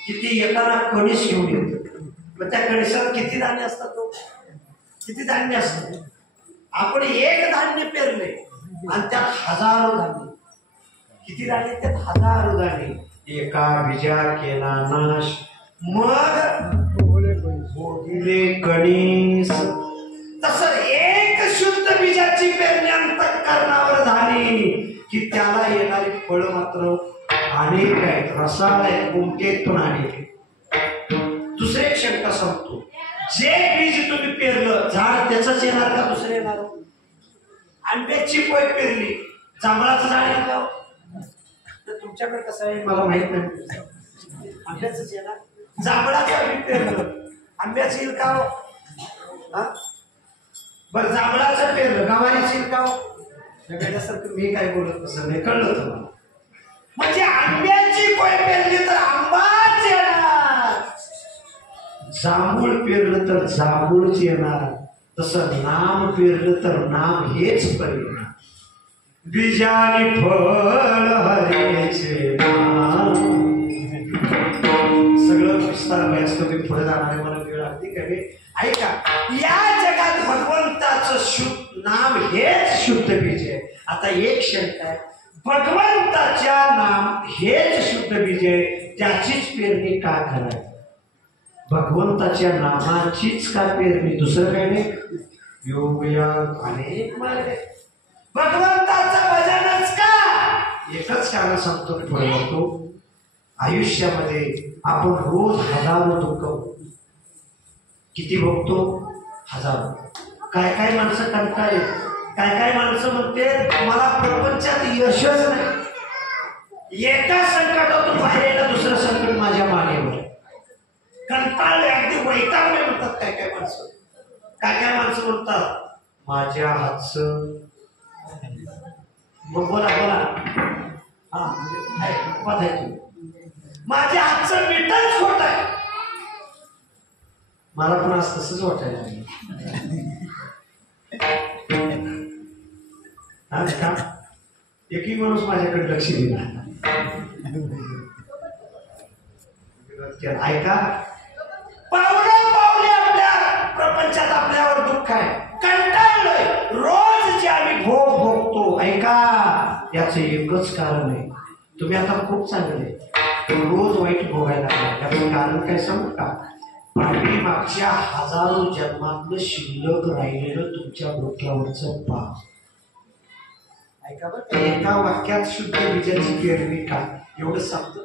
किती येताना कणीस घेऊन येतो, मग त्या कणिसात किती धान्य असतात, तो किती धान्य असतं. आपण एक धान्य पेरले आणि त्यात हजारो धान्य, किती धान्य त्यात हजारो धान्य. एका बीजा केला नाश मग भोगिले कणीस. तसं एक शुद्ध बीजाची पेरणी अंतःकरणावर झाली की त्याला येणारी फळ मात्र अनेक आहेत, रसाळ आहेत, कोणतेत पण अनेक. दुसरे एक शंका सांगतो, जे बीज तुम्ही पेरलं झाड त्याच येणार का दुसरे येणार? आंब्याची पोय पेरली जांभळाचं झाड येणार तर तुमच्याकडे कसं आहे मला माहित नाही. आंब्याच येणार, जांभळाचं बी पेरलं आंब्याचं येईल का? बरं जांभळाचं पेरलं गवारीचं येईल का? वेळेसारखं मी काय बोलत कसं नाही कळलं तुम्हाला. म्हणजे आंब्याची पोय पेरली तर आंबाच येणार, जांभूळ पेरलं तर जांभूळच येणार. तसं नाम पेरलं तर नाम हेच परिणाम. बीजानी फळ हरेचे नाम. सगळं विस्तार व्हायचं तुम्ही पुढे जाणारे मला वेळ अगदी कमी. ऐका, या जगात भगवंताचं शुद्ध नाम हेच शुद्ध बीज आहे. आता एक शंका आहे, भगवंताच्या नाम हेच शुद्ध बीज आहे, त्याचीच पेरणी का करायची? भगवंताच्या नामाचीच का पेरणी, दुसरं काही नाही. योगया अनेक मार्ग, भगवंताचं भजनच का? एकच कारण सांगतो पुढे बघतो. आयुष्यामध्ये आपण रोज हजारो दुःख किती बघतो, हजारो. काय काय माणसं कंटाळले, काय काय माणसं म्हणते मला प्रपंचात यशच नाही, एका संकटातून बाहेर येणं दुसरं संकट माझ्या मानेवर. कंटाळले, अगदी वैतागले म्हणतात काय काय माणसं. काय काय माणसं म्हणतात माझ्या हातचं, मग बोला हा माझ्या हातचं मीठच खोट आहे. मला पण आज तसंच वाटायला एकही माणूस माझ्याकडे लक्ष दिला. ऐका, पावले पावले आपल्या प्रपंचात आपल्यावर दुःख आहे. याचं एकच कारण आहे, तुम्ही आता खूप चांगले रोज वाईट भोगायला लागला. याचं कारण काय सांगू का? पाठीमागच्या हजारो जन्मातलं शिल्लक राहिलेलं तुमच्या डोक्यावरचं पाप. ऐका बरं, एका वाक्यात शुद्ध बीजाची पेरणी का एवढं सांगतो.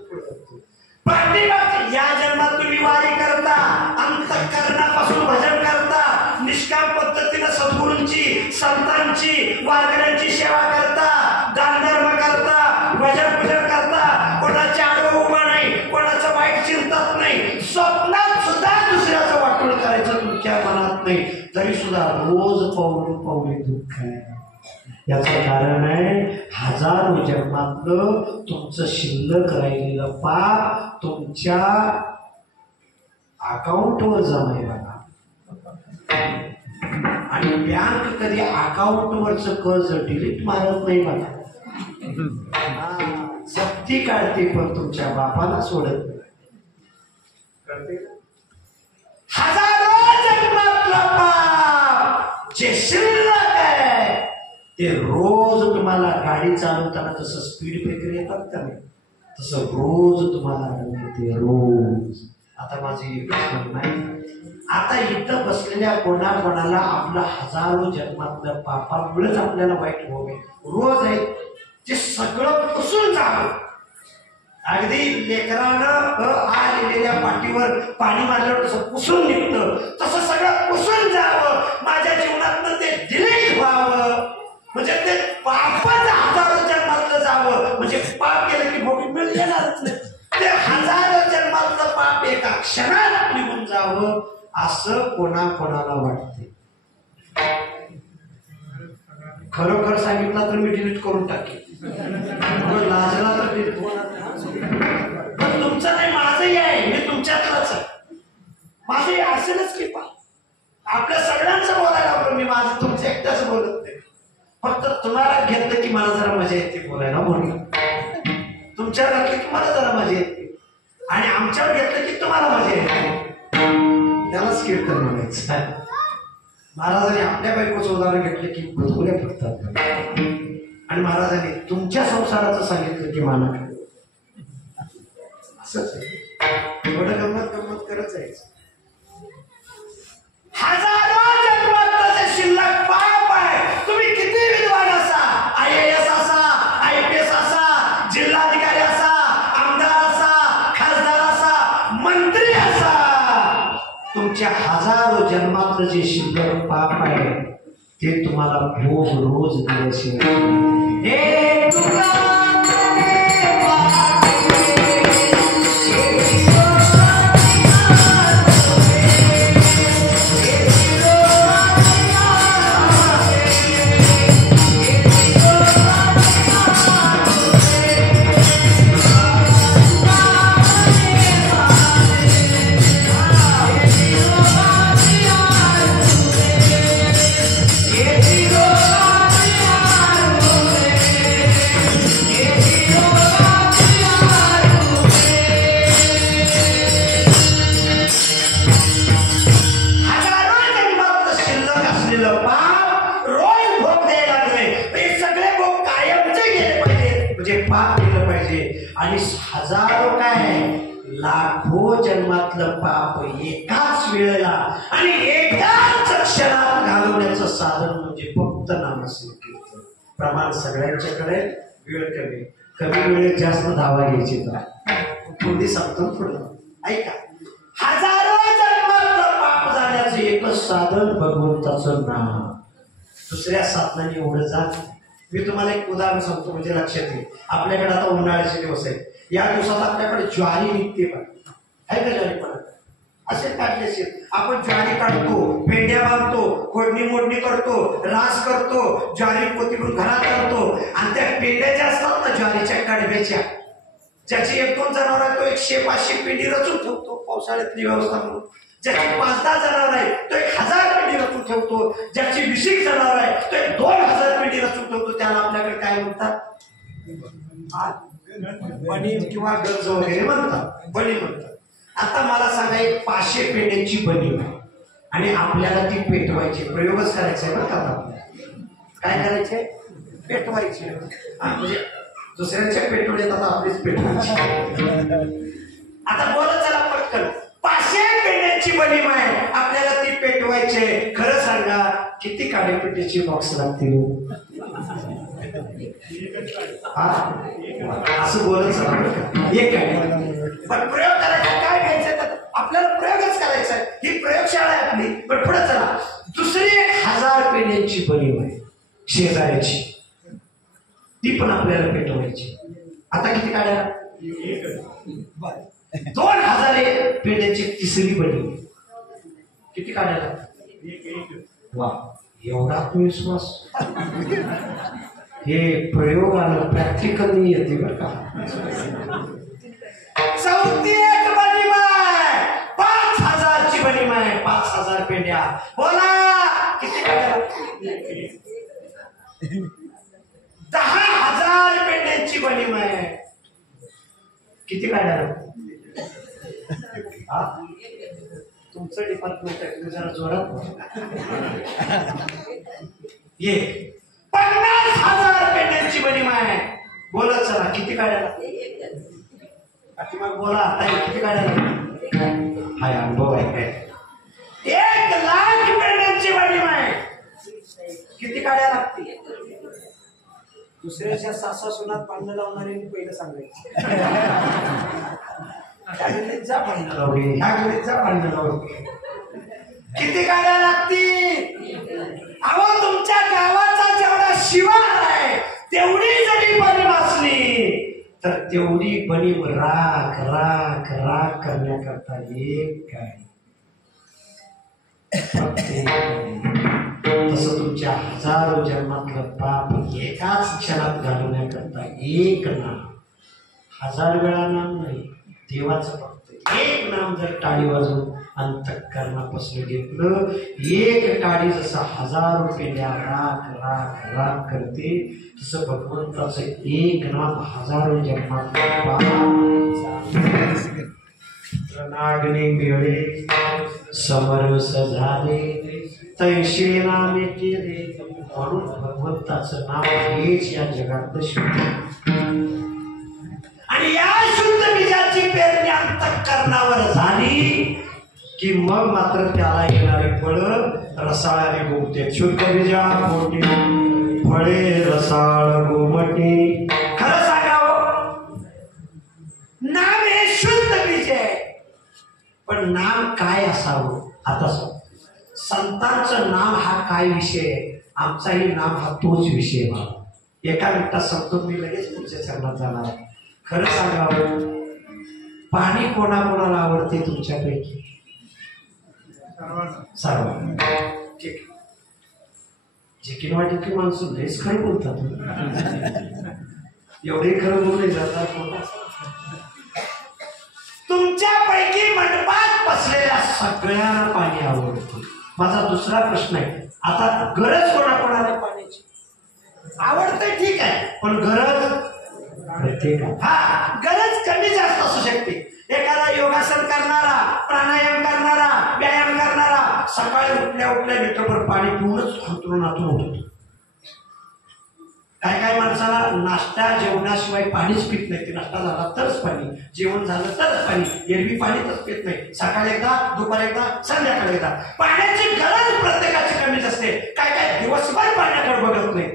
या जन्मात तुम्ही वारी करता, अंतःकरणापासून भजन करता, निष्काम पद्धतीनं सद्गुरूंची, संतांची, वारकऱ्यांची सेवा करता, दानधर्म करता, भजन पूजन करता, कोणाच्या आडवं उभं नाही, कोणाचं वाईट चिंतत नाही, स्वप्नात सुद्धा दुसऱ्याचं वाटोळ करायचं तुमच्या मनात नाही, तरी सुद्धा रोज पाऊल पाऊली दुःख आहे. याचं कारण आहे हजारो जन्मातलं तुमचं शिल्लक राहिलेलं पाप तुमच्या अकाउंटवर जमा बघा. आणि बँक कधी अकाउंटवरचं कर्ज डिलीट मारत नाही बघा, जप्ती काढते, पण तुमच्या बापाला सोडत नाही. हजारो जन्मातलं पाप जे शिल्लक आहे ते रोज तुम्हाला गाडी चालवताना जसं स्पीड ब्रेकर येतात का नाही, तसं रोज तुम्हाला ते रोज. आता माझे एकच म्हणणं आहे, आता इथं बसलेल्या कोणाकोणाला आपलं हजारो जन्मातल्या पापामुळेच आपल्याला वाईट भोग आहे, रोज आहे, ते सगळं पुसून जावं. अगदी लेकरानं आलेल्या पाठीवर पाणी मारल्यावर तसं पुसून निघतं, तसं सगळं पुसून जावं, माझ्या जीवनातनं ते डिलीट व्हावं. म्हणजे ते पापच हजारो जन्मातलं जावं, म्हणजे पाप केलं की भोगी मिळणारच नाही. ते हजारो जन्मातलं पाप एका क्षणात निघून जावं असं कोणाकोणाला वाटते. खरोखर सांगितलं तर मी डिलीट करून टाकेन, लाजला तर डिलीट होणार नाही. पण तुमचं नाही, माझंही आहे, मी तुमच्यातलंच आहे, माझंही असेलच की. पा आपल्या सगळ्यांचं बोलायला लागलो मी, माझं तुमच्या एकट्याच बोलत नाही. फक्त तुम्हाला घेतलं की मला जरा मजा येते बोलायला, म्हणून तुमच्या घातलं की मला जरा मजा येते, आणि आमच्यावर घेतलं की तुम्हाला मजा येते. त्यालाच कीर्तन म्हणायचं. महाराजांनी आपल्या बायकोचं उदाहरण घेतलं की गुदगुल्या फुटतात, आणि महाराजांनी तुमच्या संसाराचं सांगितलं की माना असंच थोडं गंमत गंमत करत जायचं. हजारो जन्मातलं शिल्लक पाप आहे. तुम्ही किती विद्वान असा, IAS असा, IPS असा, जिल्हाधिकारी असा, आमदार असा, खासदार असा, मंत्री असा, तुमच्या हजारो जन्मातलं जे शिल्लक पाप आहे ते तुम्हाला भोग रोज दिल्याशिवाय लाखो जन्मातलं पाप एकाच वेळेला आणि एकाच क्षणात घालवण्याचं साधन म्हणजे फक्त नामस्मरण. प्रमाण सगळ्यांच्याकडे, वेळ कमी, कमी वेळेत जास्त धावा घ्यायची. पुढे सांगतो पुढं ऐका, हजारो जन्मातलं पाप जाण्याचं एकच साधन भगवंताचं नाम. दुसऱ्या साधनाने एवढं जात. मी तुम्हाला एक उदाहरण सांगतो म्हणजे लक्षात येईल. आपल्याकडे आता उन्हाळ्याचे दिवस आहेत, या दिवसात आपल्याकडे ज्वारी निघते पण आहे का? ज्वारी पण असे काढले असेल. आपण ज्वारी काढतो, पेंड्या बांधतो, खोडणी मोडणी करतो, रास करतो, ज्वारी पोतीकडून घरात करतो, आणि त्या पेंड्या ज्या असतात ना ज्वारीच्या कडब्याच्या, ज्याची 1-2 जनावर आहे तो 100-500 पेंडी रचून ठेवतो पावसाळ्यातली व्यवस्था म्हणून. ज्याची 5-10 जनावर आहे तो 1000 पेंडी रचून ठेवतो. ज्याची 20 जनावर आहे तो 2000 पेंडी रचून ठेवतो. त्याला आपल्याकडे काय म्हणतात? बनी किंवा गंज वगैरे म्हणतात, बनी म्हणतात. आता मला सांगा, एक 500 पेंड्यांची बनी आणि आपल्याला ती पेटवायची, प्रयोगच करायचा आहे बरं का. काय करायचंय? पेटवायची. म्हणजे दुसऱ्यांच्या पेटून येतात आपलीच पेटवायची. आता बोलत चला पटकन. 500 पेंड्यांची बलीमा आहे, आपल्याला ती पेटवायचे. खरं सांगा किती काडीपेटीची बॉक्स लागतील? असं बोलत चला एक काडी. पण प्रयोग करायचा काय घ्यायचं तर आपल्याला प्रयोगच करायचा आहे. ही प्रयोगशाळा आहे आपली. पण पुढे चला दुसरी 1000 पेंड्यांची बलीमा आहे शेजाऱ्याची, ती पण आपल्याला पेटवायची. आता किती काढ्या? 2000 पेंड्यांची तिसरी बली, किती काढायला? वा, एवढा आत्मविश्वास. हे प्रयोगाला प्रॅक्टिकली येते बरं का. 34 बलीमा आहे, 5000 ची बलीमा आहे. 5000 पेंड्या. बोला किती काढायला? 10,000 पेंड्यांची बलीमा आहे, किती काढायला? तुमचं डिपार्टमेंट आहे, तुम्ही जरा जोरात. ये 50,000 पेंड्यांची बलीमा आहे. बोलत चला किती काढायला? मग बोला ताई किती काढायला? हाय अनुभव आहे काय? 1,00,000 पेंड्यांची बलीमा आहे, किती काढायला लागते? दुसऱ्याच्या सासा सुनात पांढरं लावणारे पहिलं सांगायचं. किती गाड्या लागतील? अहो तुमच्या गावाचा जेवढा शिवार आहे तेवढी जरी बलीम असली तर तेवढी बलीम राख राख राख करण्याकरता एक गाडी. तसं तुमच्या हजारो जन्मातलं पाप एकाच क्षणात घालवण्याकरता एक नाम, 1000 वेळा नाम नाही, देवाचं फक्त एक नाम जर टाळी वाजून अंतःकरणापासून घेतलं, एक टाळी जसा हजारो पेंड्या राख राख राख करते तसं भगवंताचं एक नाम हजारो जन्मात. रणाग्नी मिळे समरस झाले तैशे नामे केले, म्हणून भगवंताचं नाव हेच या जगात शुद्ध. आणि या शुद्ध बीजाची पेरणी अंतःकरणावर झाली की मग मात्र त्याला येणारे फळ रसाळाने गोमटे. शुद्ध बीजा मोठी फळे रसाळ गोमटी. खरं सांगावं नाम हे शुद्ध बीज आहे, पण नाम काय असावं? आता संतांचं नाम हा काय विषय आहे, आमचाही नाम हा तोच विषय व्हावा. एका मिनिटात सांगतो, मी लगेच पुढच्या चरणात जाणार आहे. खरं सांगावं पाणी कोणाकोणाला आवडते तुमच्यापैकी? सर्वांना. ठीक. चिकनवाटीची माणसं लयच खरं बोलतात. एवढे खरं बोलले जातात. तुमच्यापैकी मंडपात बसलेल्या सगळ्यांना पाणी आवडतं. माझा दुसरा प्रश्न आहे, आता गरज कोणाकोणाला पाण्याची आवडते? ठीक आहे, पण गरज प्रत्येक. हा, गरज कमी जास्त असू शकते. एखादा योगासन करणारा, प्राणायाम करणारा, व्यायाम करणारा सकाळी उठल्या उठल्या लिटरभर पाणी पिऊनच अंथरुणातून उठतो. काय काय माणसाला नाश्ता जेवणाशिवाय पाणीच पित नाही. ते नाश्ता झाला तरच पाणी, जेवण झालं तरच पाणी, एरवी पाणी तर पित नाही. सकाळी एकदा, दुपारी एकदा, संध्याकाळी एकदा. पाण्याची गरज प्रत्येकाची कमीच असते. काय काय दिवसभर पाण्याकडे बघत नाही,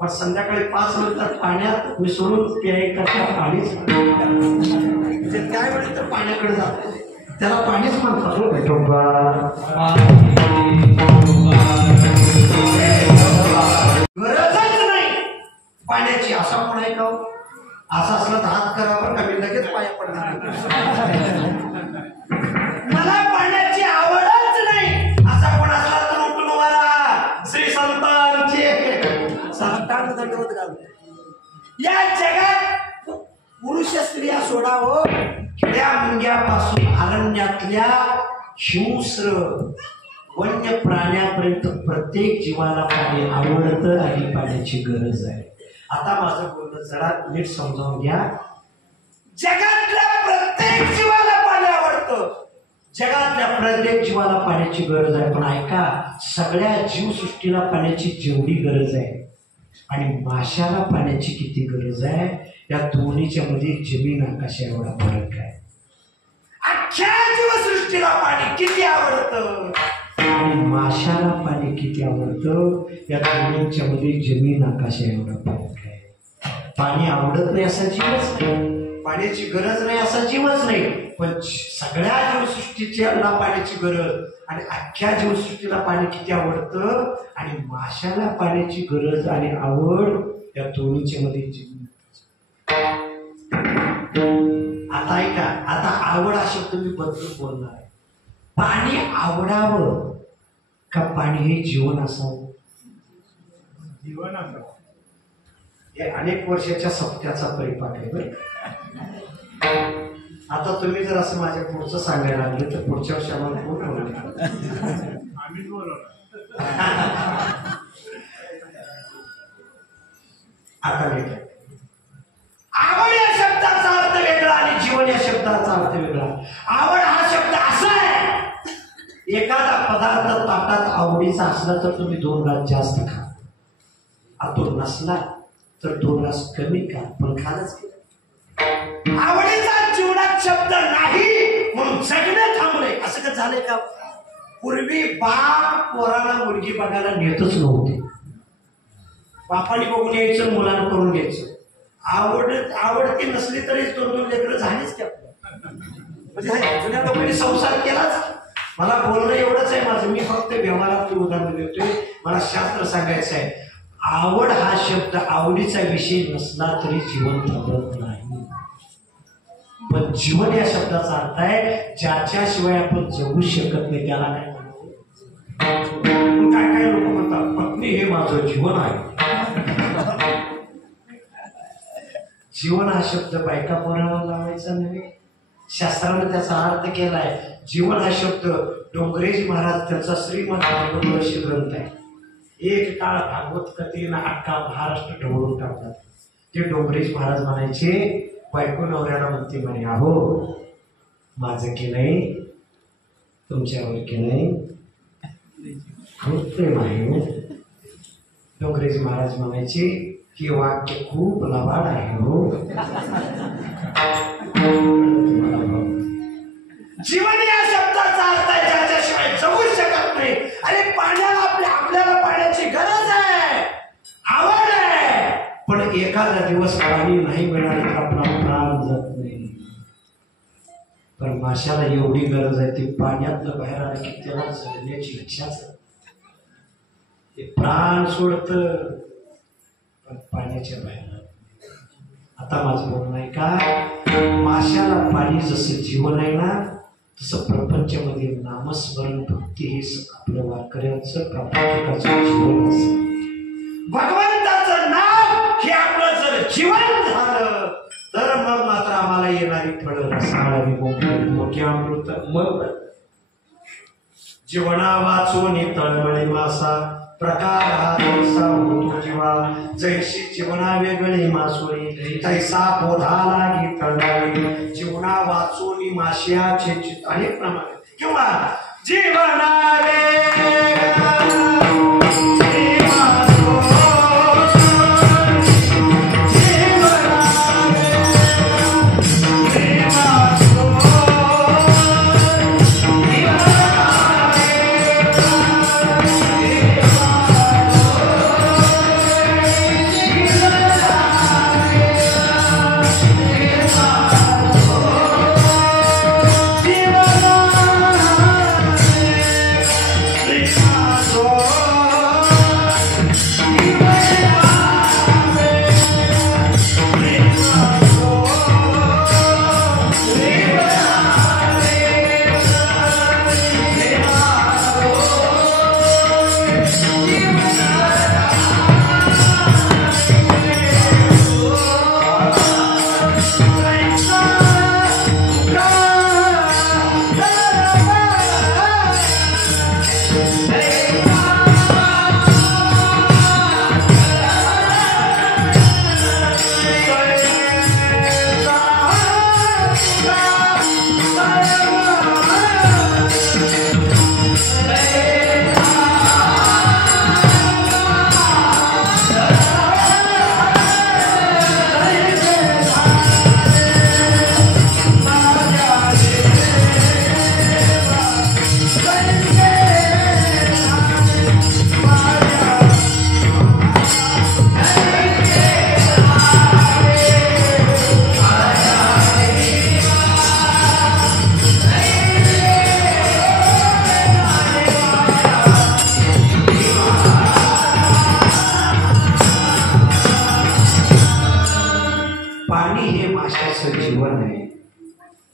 पण संध्याकाळी 5 नंतर पाण्यात मिसळून प्यायकरता पाणीच, म्हणजे त्यावेळी तर पाण्याकडे जातो, त्याला पाणीच म्हणतात. गरजच नाही पाण्याची. असा कोण आहे का? असा असला तर हात करावर कमी लगेच पाया पडणार. मला पाण्याची आवडच नाही असा कोण असला तर उठून उभा राहा. श्री संतांचे संतांना दंडवत घालतो. या जगात पुरुष स्त्रिया सोडा हो, खेड्या मुंग्यापासून अरण्यातल्या हिंस्र वन्य प्राण्यापर्यंत प्रत्येक जीवाला पाणी आवडतं आणि पाण्याची गरज आहे. आता माझं बोलणं जरा नीट समजावून घ्या. जगातल्या प्रत्येक जीवाला पाणी आवडतं, जगातल्या प्रत्येक जीवाला पाण्याची गरज आहे. पण ऐका, सगळ्या जीवसृष्टीला पाण्याची जेवढी गरज आहे आणि माशाला पाण्याची किती गरज आहे, या दोन्हीच्या मध्ये जमीन आकाश एवढा फरक आहे. अख्ख्या जीवसृष्टीला पाणी किती आवडतं आणि माशाला पाणी किती आवडतं, या दोन्हीच्या मध्ये जमीन आकाश एवढा फरक आहे. पाणी आवडत नाही असा जीवच नाही, पाण्याची गरज नाही असा जीवच नाही, पण सगळ्या जीवसृष्टीला पाण्याची गरज आणि अख्ख्या जीवसृष्टीला पाणी किती आवडतं आणि माशाला पाण्याची गरज आणि आवड, या दोन्हीच्या मध्ये जमीन. आता ऐका, आता आवड हा शब्द मी बदलून बोलणार आहे. पाणी आवडावं का पाणी हे जीवन असावं? जीवन असावं. हे अनेक वर्षाच्या सत्याचा परिपाक आहे बरं. आता तुम्ही जर असं माझ्या पुढचं सांगायला लागले तर पुढच्या वर्षी आम्हाला कोण बोलणार? आम्हीच बोलवणार. आता वेगळं, आवड या शब्दाचा अर्थ वेगळा आणि जीवन या शब्दाचा अर्थ वेगळा. आवड हा शब्द असा आहे, एखादा पदार्थ ताटात आवडीचा असला तर तुम्ही 2 घास जास्त खा, तो नसला तर 2 घास कमी खा, पण खालच केलं. आवडीचा जीवनात शब्द नाही म्हणून जगणं थांबले. असं का झालंय का? पूर्वी बाप पोराला मुलगी बघायला नेतच नव्हते, बापाने बघून यायचं, मुलानं करून घ्यायचं. आवडती नसली तरी 2-2 लेकरं झालीच की आपल्या. म्हणजे जुन्या लोकांनी संसार केलाच. मला बोलणं एवढंच आहे माझं, मी फक्त व्यवहारात उदाहरण देतोय. मला शास्त्र सांगायचं आहे, आवड हा शब्द आवडीचा विषय नसला तरी जीवन थांबत नाही. पण जीवन या शब्दाचा अर्थ आहे ज्याच्याशिवाय आपण जगू शकत नाही, त्याला काय म्हणतो? काय लोक म्हणतात पत्नी हे माझं जीवन आहे. जीवन हा शब्द बायका पोराला लावायचा नाही, शास्त्राने त्याचा अर्थ केलाय. जीवन हा शब्द डोंगरेजी महाराज त्यांचा श्रीमद भागवत ग्रंथ आहे. एक काळ भागवत कथेनं अख्खा महाराष्ट्र ढवळून टाकतात. ते डोंगरेजी महाराज म्हणायचे, बायको नवऱ्याला म्हणते म्हणे, अहो माझं की नाही तुमच्यावर की नाही खूप प्रेम आहे. डोंगरेजी महाराज म्हणायचे की वाक्य खूप लवाड आहे हो. जीवन या शब्दाचा अर्थ आहे ज्याच्याशिवाय जगू शकत नाही. अरे पाण्याला आपल्याला पाण्याची गरज आहे, आवड आहे, पण एखादा दिवस पाणी नाही मिळालं तर आपला प्राण जात नाही. पण माशाला एवढी गरज आहे, ते पाण्यातलं बाहेर आलं की त्याला जगण्याची इच्छाच, ते प्राण सोडतं पण पाण्याच्या बाहेर. आता माझं म्हणणं आहे का, माशाला पाणी जसं जीवन आहे ना, तसं प्रपंचामध्ये नामस्मरण भक्ती हे आपल्या वारकऱ्यांचं प्रापंचिकाचं जीवन असतं. भगवंताचं नाव हे आपलं जर जीवन झालं तर मग मात्र आम्हाला येणारी फळं रसाळ आणि मोठे अमृत. मग जीवना वाचून तळमळी मासा प्रकार हा तैसा होतो जीवा. जैशी जीवना वेगळी मासोळी तैसा बोधा लागी तळमळी. जीवना वाचून माश्याचे चित्त अनेक प्रमाणे किंवा जीवना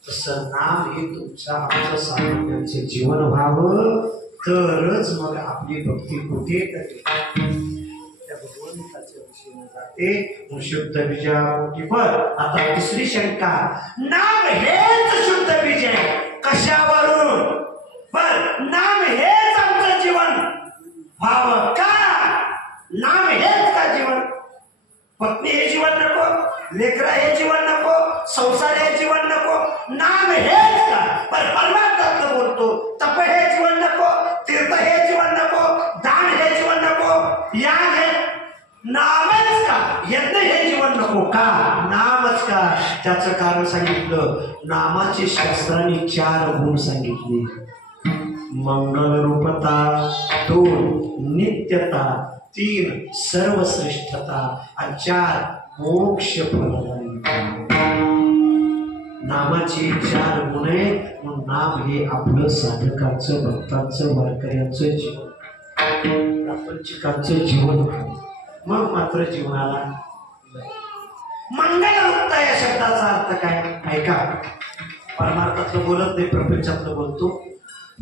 तसं नाम हे तुमच्या आमचं सामान्यांचे जीवन व्हावं, तरच मग आपली भक्ती कुठे तरी त्या भगवंताच्या दिशेने जाते. शुद्ध बीजा मोठी फळ. आता दुसरी शंका, नाम हेच शुद्ध बीज आहे. कशावरून? बर, नाम हेच आमचं जीवन व्हावं का? नाम हेच का जीवन? पत्नी हे जीवन नको, लेकरा हे जीवन नको, संसार हे जीवन नको, नाम हेच का? पण परमात्मा बोलतो, तप हे जीवन नको, तीर्थ हे जीवन नको, दान हे जीवन नको, याग हे नामच का? यज्ञ हे जीवन नको का? नामच का? त्याचं कारण सांगितलं. नामाचे शास्त्राने 4 गुण सांगितले. मंगल रूपता, 2 नित्यता, 3 सर्वश्रेष्ठता आणि 4 मोक्ष फलदायी. नामाचे 4 गुण आहेत. म्हणून नाम हे आपलं साधकाचं, भक्तांचं, वारकऱ्यांचं जीवन, प्रापंचिकांचं जीवन. मग मात्र जीवनाला मंगलरूपता या शब्दाचा अर्थ काय? ऐका, परमार्थातलं बोलत नाही, प्रपंचातलं बोलतो.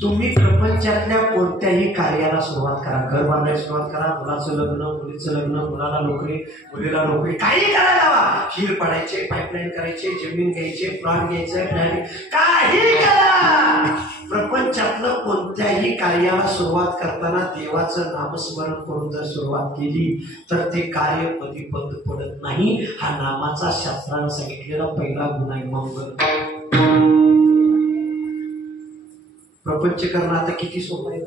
तुम्ही प्रपंचातल्या कोणत्याही कार्याला सुरुवात करा. घर बांधायला सुरुवात करा, मुलाचं लग्न, मुलीचं लग्न, मुलाला नोकरी, मुलीला नोकरी, काही करायला हवा. हिर पडायचे, पाईपलाईन करायचे, जमीन घ्यायचे, प्लॉट घ्यायचं, प्लॅन, काही करा. प्रपंचातलं कोणत्याही कार्याला सुरुवात करताना देवाचं नामस्मरण करून जर सुरुवात केली तर ते कार्य कधी बंद पडत नाही. हा नामाचा शास्त्रानं सांगितलेला पहिला गुण आहे, मंगल. प्रपंच करणं आता किती सोपं आहे.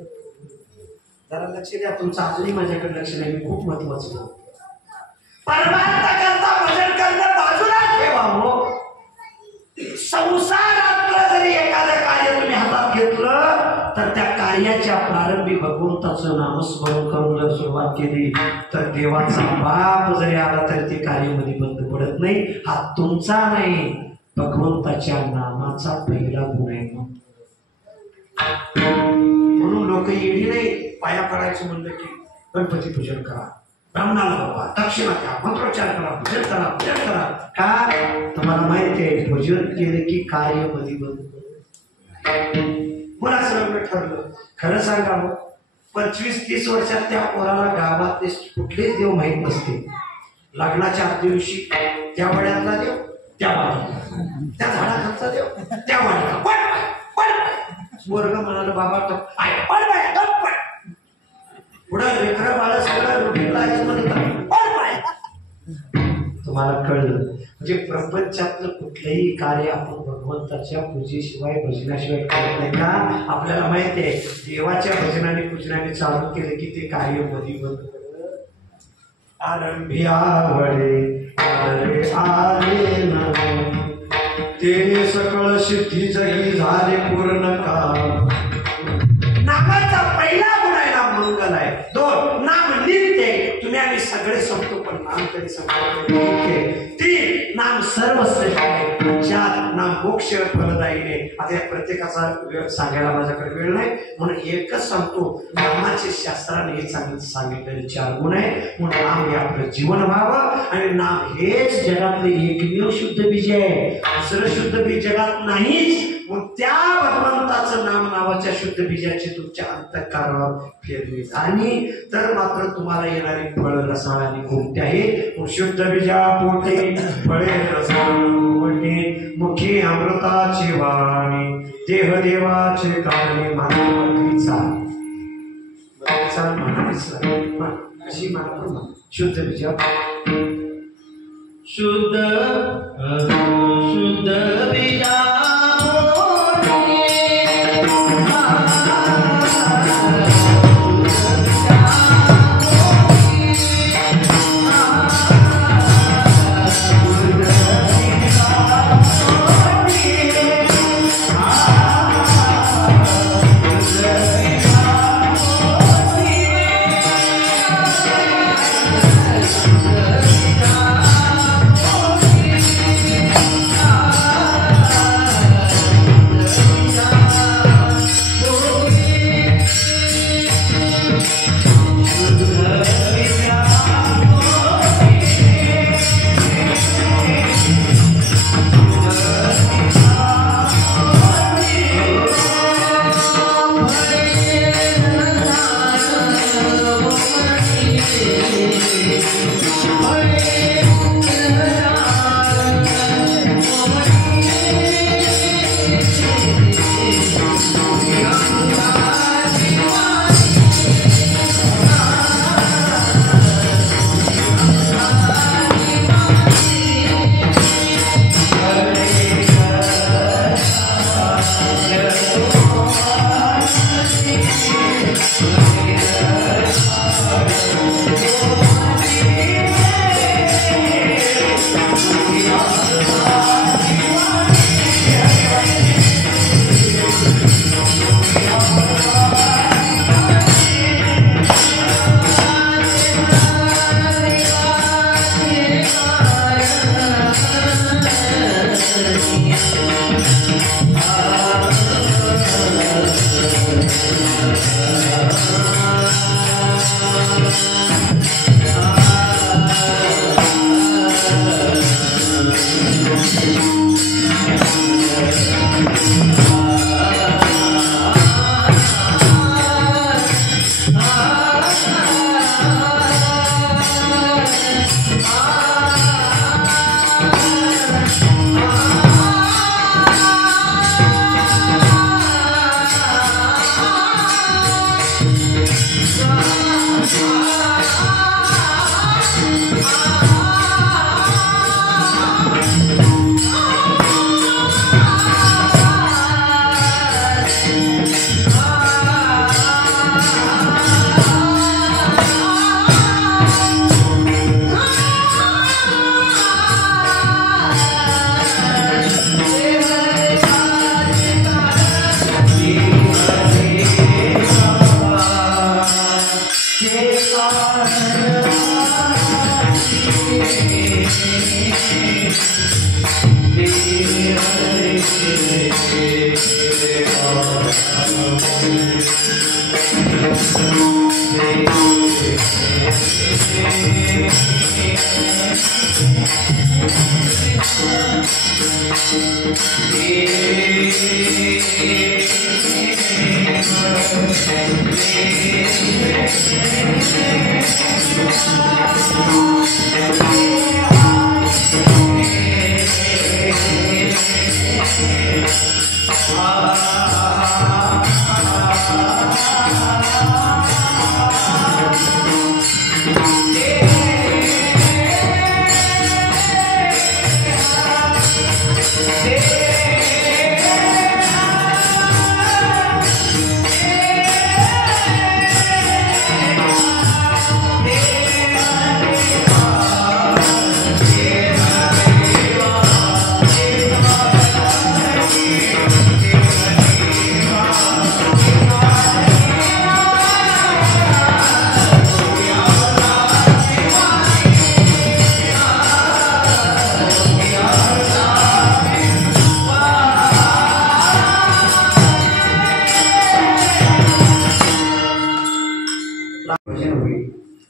जरा लक्ष द्या, तुमचं अजूनही माझ्याकडे लक्ष नाही. मी खूप महत्वाचं परमार्थ करता भजन करणं बाजूला ठेवा. हो, संसारातलं जरी एखादं कार्य तुम्ही हातात घेतलं तर त्या कार्याच्या प्रारंभी भगवंताचं नामस्मरण करून जर सुरुवात केली तर देवाचा बाप जरी आला तरी ते कार्यामध्ये बंद पडत नाही. हा तुमचा नाही, भगवंताच्या नामाचा पहिला गुण आहे. म्हणून लोक येडी नाही. पाया पडायचं म्हणलं की गणपती पूजन करा, ब्राह्मणाला बोलवा, दक्षिणा द्या, मंत्रोच्चार करा, पूजन करा, पूजन करा. का? तुम्हाला माहिती आहे, भजन केलं की कार्य मध्ये बंद. मुलाचं लग्न ठरलं, खरं सांगा, 25-30 वर्षात त्या पोराला गावात कुठलेच देव माहीत नसते. लग्नाच्या आदल्या दिवशी त्या वड्यातला देव, त्या वाड्यातला, त्या झाडाखालचा देव, त्या वाड्यातला. वर्ग म्हणाला, बाबा पुढं लेकरं बाळ सगळं रुटीनला तुम्हाला कळलं. म्हणजे प्रपंचातलं कुठलंही कार्य आपण भगवंताच्या पूजेशिवाय, भजनाशिवाय करत नाही. का? आपल्याला माहिती आहे, देवाच्या भजनाने पूजनाने चालू केलं की ते कार्य मध्ये बंद. आरंभी आवडे आले नवे, ते सकळ सिद्धी जगी झाले पूर्ण काम. नामाचा पहिला गुण आहे ना मंगल आहे. 2 नाम नित्य आहे. तुम्ही आम्ही सगळे संपतो पण नाम कधी संपतो. 3 नाम सर्वश्रेष्ठ आहे. 4 नाम मोक्ष फलदायी आहे. आता या प्रत्येकाचा वेळ सांगायला माझ्याकडे वेळ नाही म्हणून एकच सांगतो. नामाचे शास्त्राने हे सांगितलेले 4 गुण आहे. म्हणून नाम हे आपलं जीवन व्हावं आणि नाम हेच जगातले एकमेव शुद्ध बीज आहे. दुसरं शुद्ध बीज जगात नाहीच. मग त्या भगवंताचं नाम नावाच्या शुद्ध बीजाची तुमच्या अंतःकरणावर फेरली आणि तर मात्र तुम्हाला येणारी फळ रसाळाने कोणते आहे. शुद्ध बीजा पोटे फळे रसाळी, मुखी अमृताची वाणी, देह देवाचे काने. मानवीचा अशी मान शुद्ध बीजा शुद्ध शुद्ध बीजा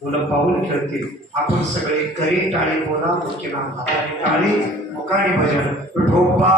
मुलं पाऊल खेळतील. आपण सगळे करी टाळी बोला मुख्य नाम हाताने टाळी मुखाने भजन विठोबा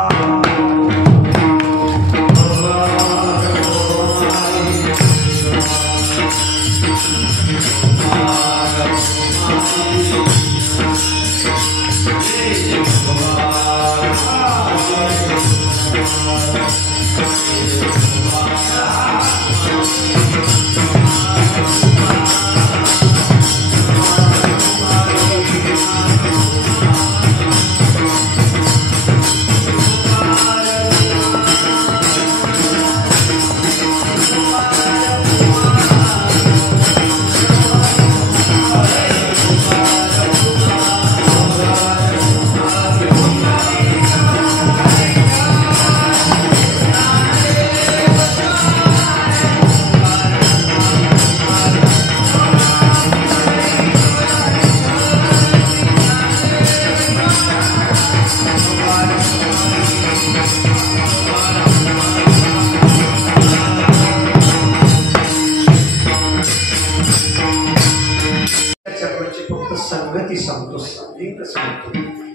संगती संतोष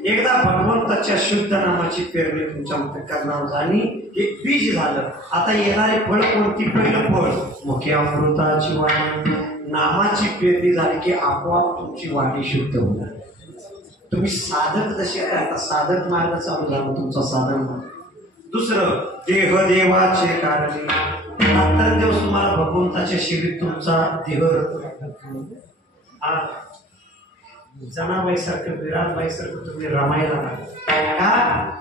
एकदा भगवंताच्या शुद्ध नामाची पेरणी तुमच्यामध्ये करणार झाली, एक बीज झालं. आता येणारे फळ कोणती? पहिलं फळ मुखे अमृताची वाणी. नामाची पेरणी झाली की आपोआप तुमची वाणी शुद्ध होणार. तुम्ही साधक जसे आता साधक मार्ग चालू झाला तुमचा साधन मार्ग. दुसरं देह देवाचे कारणे. रात्रंदिवस तुम्हाला भगवंताच्या शिरीत तुमचा देह जनाबाईसारखं विराटबाईसारखं तुम्ही रमायला का?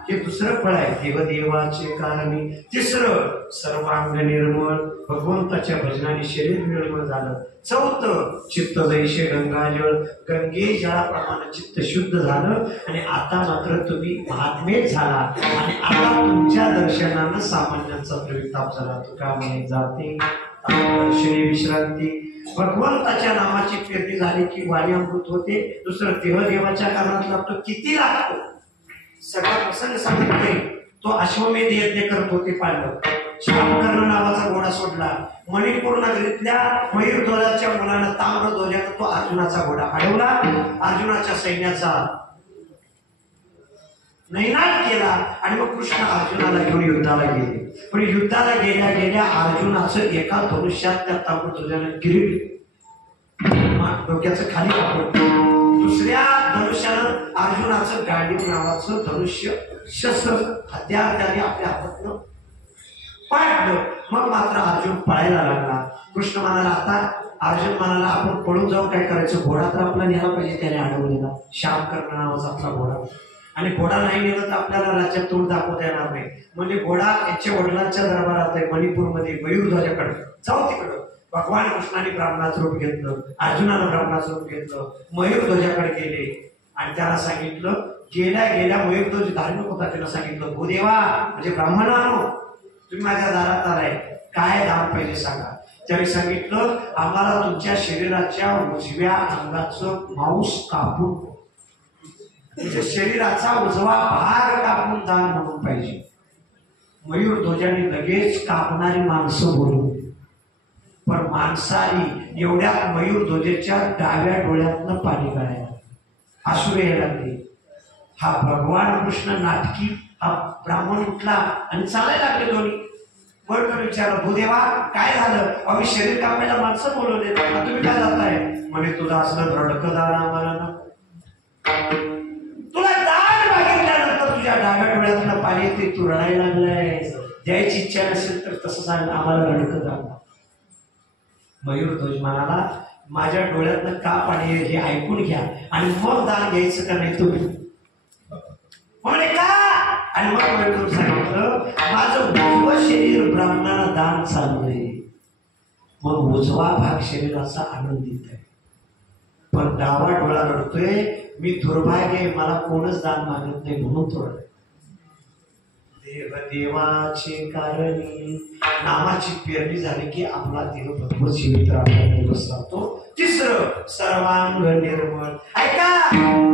हे दुसरं फळ आहे देव देवाचे कारणी. तिसरं सर्वांग निर्मळ. भगवंताच्या भजनाने शरीर निर्मळ झालं. चौथं चित्त जैसे गंगाजळ. गंगे जळाप्रमाणे चित्त शुद्ध झालं आणि आता मात्र तुम्ही महात्मेच झाला आणि आता तुमच्या दर्शनानं सामान्यांचा प्रविताप झाला. तुका म्हणे जाते दर्शने विश्रांती. भगवंताच्या नामाची पेरणी झाली की वाणी अमृत होते. दुसरं देह देवाच्या कारणात लागतो. किती लागतो? सगळा प्रसंग सांगितले. तो अश्वमेध यज्ञ करत होते पांडव. श्यामकर्ण नावाचा घोडा सोडला. मणिपूर नगरीतल्या मयूरध्वजाच्या मुलानं ताम्रध्वजानं तो अर्जुनाचा घोडा अडवला. अर्जुनाच्या सैन्याचा नैनाट केला आणि मग कृष्ण अर्जुनाला घेऊन युद्धाला गेले. पण युद्धाला गेल्या गेल्या अर्जुनाचं एका धनुष्यात त्या ताम्रध्वजानं किरीट डोक्याचं खाली कापलं. दुसऱ्या धनुष्यानं अर्जुनाचं गांडीव नावाचं धनुष्य शस्त्र हत्यार त्याने आपल्या हातातनं पाडलं. मग मात्र अर्जुन पळायला लागला. कृष्ण म्हणाला, आता अर्जुन म्हणाला आपण पळून जाऊन काय करायचं, घोडा तर आपला नेला पाहिजे. त्याने अडवलेला श्यामकर्ण नावाचा आपला घोडा, आणि घोडा नाही नेला तर आपल्याला राज्यात तोंड दाखवता येणार नाही. म्हणजे घोडा याच्या वडिलांच्या दरबारात आहे मणिपूरमध्ये मयूरध्वजाकडे, जाऊ तिकडं. भगवान कृष्णाने ब्राह्मणाचं रूप घेतलं, अर्जुनानं ब्राह्मणाचं रूप घेतलं, मयूरध्वजाकडे गेले आणि त्याला सांगितलं, गेल्या गेल्या मयूरध्वज धार्मिक होता, त्यानं सांगितलं, भूदेवा म्हणजे ब्राह्मणानो तुम्ही माझ्या दारात आलाय, काय दान पाहिजे सांगा. त्याने सांगितलं, आम्हाला तुमच्या शरीराच्या उजव्या अंगाचं मांस कापून म्हणजे शरीराचा उजवा भाग कापून दान म्हणून पाहिजे. मयूरध्वजाने लगेच कापणारी माणसं बोलवली. पण माणसाने एवढ्या मयूरध्वजेच्या डाव्या डोळ्यातनं पाणी गळायला, अश्रू यायला लागले. हा भगवान कृष्ण नाटकी हा ब्राह्मण उठला आणि चालायला लागले दोन्ही. बरोबर विचारलं, भूदेवा काय झालं. आम्ही शरीर कापायला माणसं बोलवले, तुम्ही काय जाताय. म्हणे तुझं असलं रडकं दान आम्हाला ना, तुला दान मागितल्यानंतर तुझ्या डाव्या डोळ्यातनं पाणी येते, तू रडायला लागलाय. द्यायची इच्छा नसेल तर तसं सांग, आम्हाला रडकं दान. मयूरध्वज म्हणाला, माझ्या डोळ्यातनं का पाणी हे ऐकून घ्या आणि मग दान घ्यायचं का नाही तुम्ही. म्हणे का. आणि मग मयूरध्वज सांगितलं, माझं उजवं शरीर ब्राह्मणाला दान चाललंय, मग उजवा भाग शरीराचा आनंदित आहे, पण डावा डोळा रडतोय. मी दुर्भाग्य, मला कोणच दान मागत नाही म्हणून तो रडतोय. देवाचे कारणी नामाची पेरणी झाली की आपला देव भगवत जीवित राहतो. तिसरं सर्वांग निर्मळ. ऐका,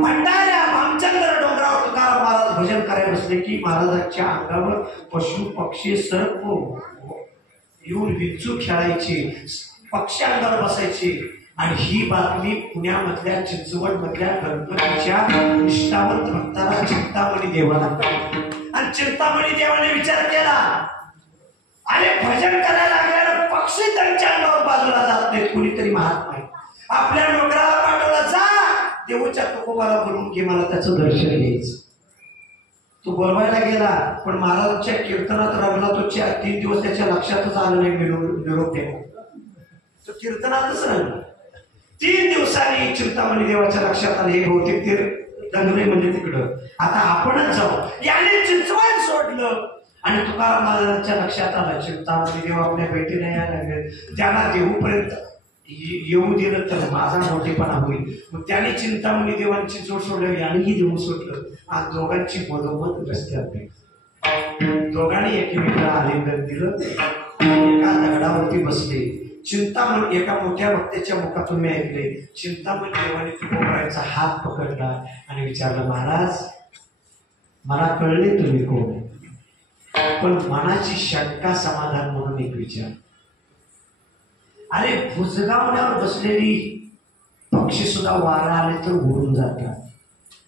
भंडाऱ्या भामचंद्र डोंगरावर तुकाराम महाराज भजन करायला बसले की महाराजांच्या अंगावर पशु पक्षी सर्प येऊन विंचू खेळायचे, पक्षी अंगावर बसायचे. आणि ही बातमी पुण्यामधल्या चिंचवड मधल्या गणपतीच्या निष्ठावंत भक्ताला चिंतामणी देवाला, आणि चिंतामणी देवाने विचार केला, अरे भजन करायला लागल्यानं पक्षी त्यांच्या अंगावर बाजूला जात नाहीत, कुणीतरी महात्मा आहे, आपल्या नोकराला पाठवला, जा देऊच्या तुकोबाला बोलून घे, मला त्याचं दर्शन घ्यायचं. तो बोलवायला गेला, पण महाराजांच्या कीर्तनात रमला. तो 3 दिवस त्याच्या लक्षातच आलं नाही निरोप देवा. तो कीर्तनातच राहिला. 3 दिवसांनी चिंतामणी देवाच्या लक्षात आले, हे बहुतेक ते दंगले म्हणजे तिकडं, आता आपणच जाऊ. याने चिंचवड सोडलं आणि तुकाराम महाराजांच्या लक्षात आलं, चिंतामणी देव आपल्या भेटीला यायला लागले, त्यांना देऊपर्यंत येऊ दिलं तर माझा मोठेपणा होईल. मग त्याने चिंतामणी देवाने चिंचवड सोडलं, यानेही देऊन सोडलं, आणि दोघांची मधोमध रस्त्यात दोघांनी एकमेकाला आलिंगन दिलं, एका दगडावरती बसले. चिंतामणी एका मोठ्या वक्त्याच्या मुखातून मी ऐकले, चिंतामणी देवाने तुकोबारायांचा हात पकडला आणि विचारलं, महाराज मला कळले तुम्ही कोण, पण मनाची शंका समाधान म्हणून एक विचार. अरे भुजगावण्यावर बसलेली पक्षी सुद्धा वारा आले तर उडून जातात,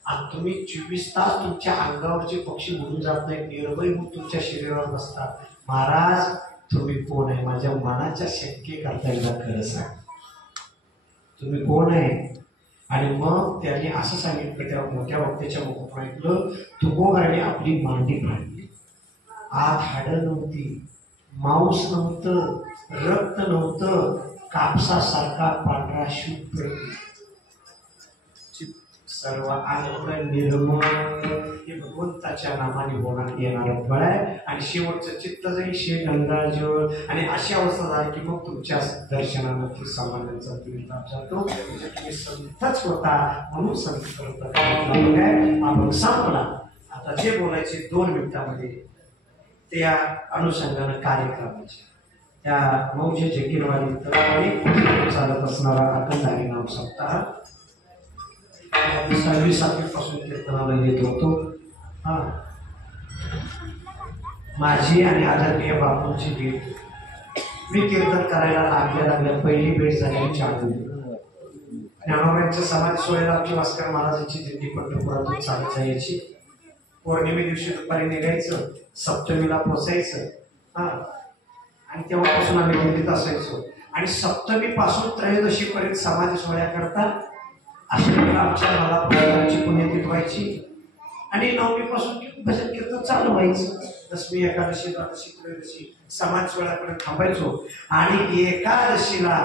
आणि तुम्ही 24 तास तुमच्या अंगावरचे पक्षी उडून जात नाही, निर्भय होऊन तुमच्या शरीरावर बसतात. महाराज तुम्ही कोण आहे, माझ्या मनाच्या शंके करता एकदा खरं सांग, तुम्ही कोण आहे. आणि मग त्याने असं सांगितलं, त्या मोठ्या वक्त्याच्या मुखातून ऐकलं, तुकोबाराने आपली मांडी फाडली, आत हाडं नव्हती, मांस नव्हतं, रक्त नव्हतं, कापसासारखा पांढरा शुभ्र, सर्व अंग निर्मळ. हे भगवंताच्या नामाने होणार येणारं फळ आहे. आणि शेवटचं चित्त जाईल शे गंगाजळ, आणि अशी अवस्था झाली की मग तुमच्या दर्शनानंतर समाजांचा तीर्थात जातो. म्हणजे तुम्ही संतच होता म्हणून संत करतात. आपण संपला. आता जे बोलायचे 2 मिनिटांमध्ये त्या अनुषंगानं कार्यक्रमाचे त्या मौजे जकीरवाडी तर चालत असणारा अखंड हरिनाम सप्ताह 6वी 7वी पासून कीर्तनाला येत होतो. माझी आणि आदरणीय बापूंची भेट मी कीर्तन करायला लागल्या पहिली भेट झाली चालू. ज्ञानोबांच्या समाज सोहळ्याला आमची भास्कर महाराजांची दिंडी पंढरपुरातून चालत जायची. पौर्णिमे दिवशी दुपारी निघायचं, सप्तमीला पोचायचं हा, आणि तेव्हापासून आम्ही दिंडीत असायचो. आणि सप्तमी पासून त्रयोदशी पर्यंत समाधी सोहळ्या करतात. अष्टमीला आमच्या मला भगवानची पुण्यतिथी व्हायची आणि नवमी पासून भजन कीर्तन चालू व्हायचं. दशमी, एकादशी, द्वादशी, त्रयोदशी समाज सोहळ्यापर्यंत थांबायचो. आणि एकादशीला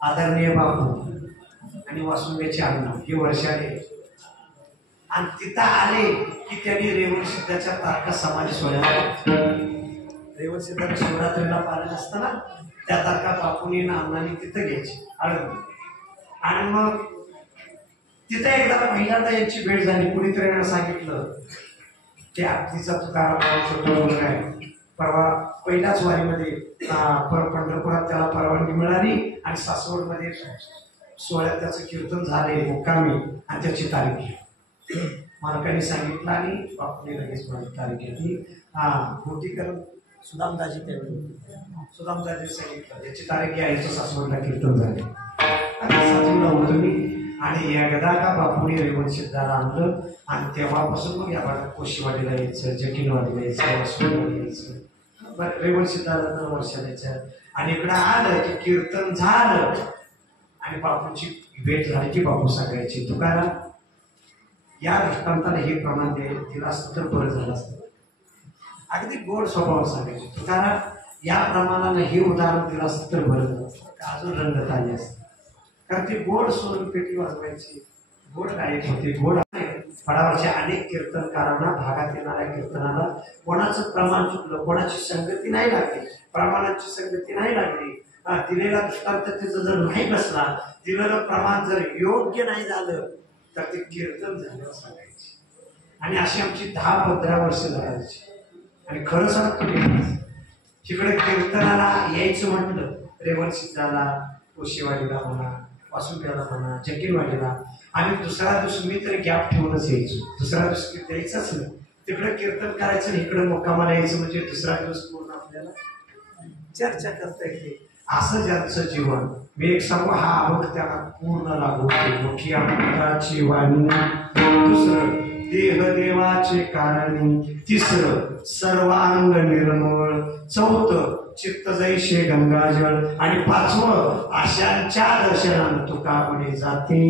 आदरणीय बापू आणि वासुदेवचे अण्णा हे वर्षाने आणि तिथं आले की त्यांनी रेवण सिद्धाच्या तारखा समाधी सोहळ्याला, रेवण सिद्धाच्या शिवरात्रीला पालन असताना त्या तारखा बापूंनी ना अण्णांनी तिथं घ्यायची आळंदी. आणि मग तिथं एकदा पहिल्यांदा यांची भेट झाली. कुणीतरी सांगितलं की आरतीचा तुकाराम छोटा मुलगा आहे, परवा पहिल्याच वारीमध्ये पंढरपुरात त्याला परवानगी मिळाली आणि सासवडमध्ये सोहळ्यात त्याचं कीर्तन झाले मुक्कामी आणि त्याची तारीख घेतली. मालकाने सांगितलं आणि बापूने लगेच माझी तारीख घेतली. मोठीकर सुदामदाजी त्यावेळी सुदामदाजी सांगितलं याची तारीख घ्यायचं, सासवडला कीर्तन झाले. सातवीला होतो मी आणि एकदा का बापूने रेवण सिद्धाला आणलं आणि तेव्हापासून मग या भागात कोशीवाडीला यायचं, जकीनवाडीला यायचं, वासुदेवाला यायचं, बरं रेवण सिद्धाला दर वर्षाला यायचं. आणि इकडं आलं की कीर्तन झालं आणि बापूंची भेट झाली की बापू सांगायची तुकाराम या दृष्टांताला हे प्रमाण दिलं असतं तर बरं झालं असतं. अगदी गोड स्वभाव सांगायचे तुकाराम या प्रमाणानं हे उदाहरण दिलं असतं तर बरं झालं असतं, अजून रंगत आली असते. कारण ती गोड सोडून पेटी वाजवायची, गोड गायक होते. गोड फळावरच्या अनेक कीर्तनकारांना भागात येणाऱ्या कीर्तनाला कोणाचं प्रमाण चुकलं, कोणाची संगती नाही लागली, प्रमाणाची संगती नाही लागली, दिलेला दृष्टांत त्याचा जर नाही बसला, दिलेलं प्रमाण जर योग्य नाही झालं तर ते कीर्तन झालं सांगायचे. आणि अशी आमची 10-15 वर्ष जायची. आणि खरं सांगतो तिकडे कीर्तनाला यायचं म्हटलं रेवण सिद्धाला, कोशीवाडीला म्हणा, वासुदेवाला म्हणा, जकीनवाडीला, आणि दुसऱ्या दिवशी मी तरी गॅप ठेवूनच यायचो. दुसऱ्या दिवशी द्यायचंच नाही, तिकडे कीर्तन करायचं आणि इकडे मुक्कामाला यायचं. म्हणजे दुसरा दिवस पूर्ण आपल्याला चर्चा करता येते. असं ज्यांचं जीवन मी एक सांगू, हा अभंग त्याला पूर्ण लागू होतो. मोठी अमृताची वाणी, दुसरं देह देवाचे कारण, तिसरं सर्वांग निर्मळ, चौथं चित्त जैसे गंगाजळ, आणि पाचवं आशांच्या दर्शनानं तुका पुढे जाते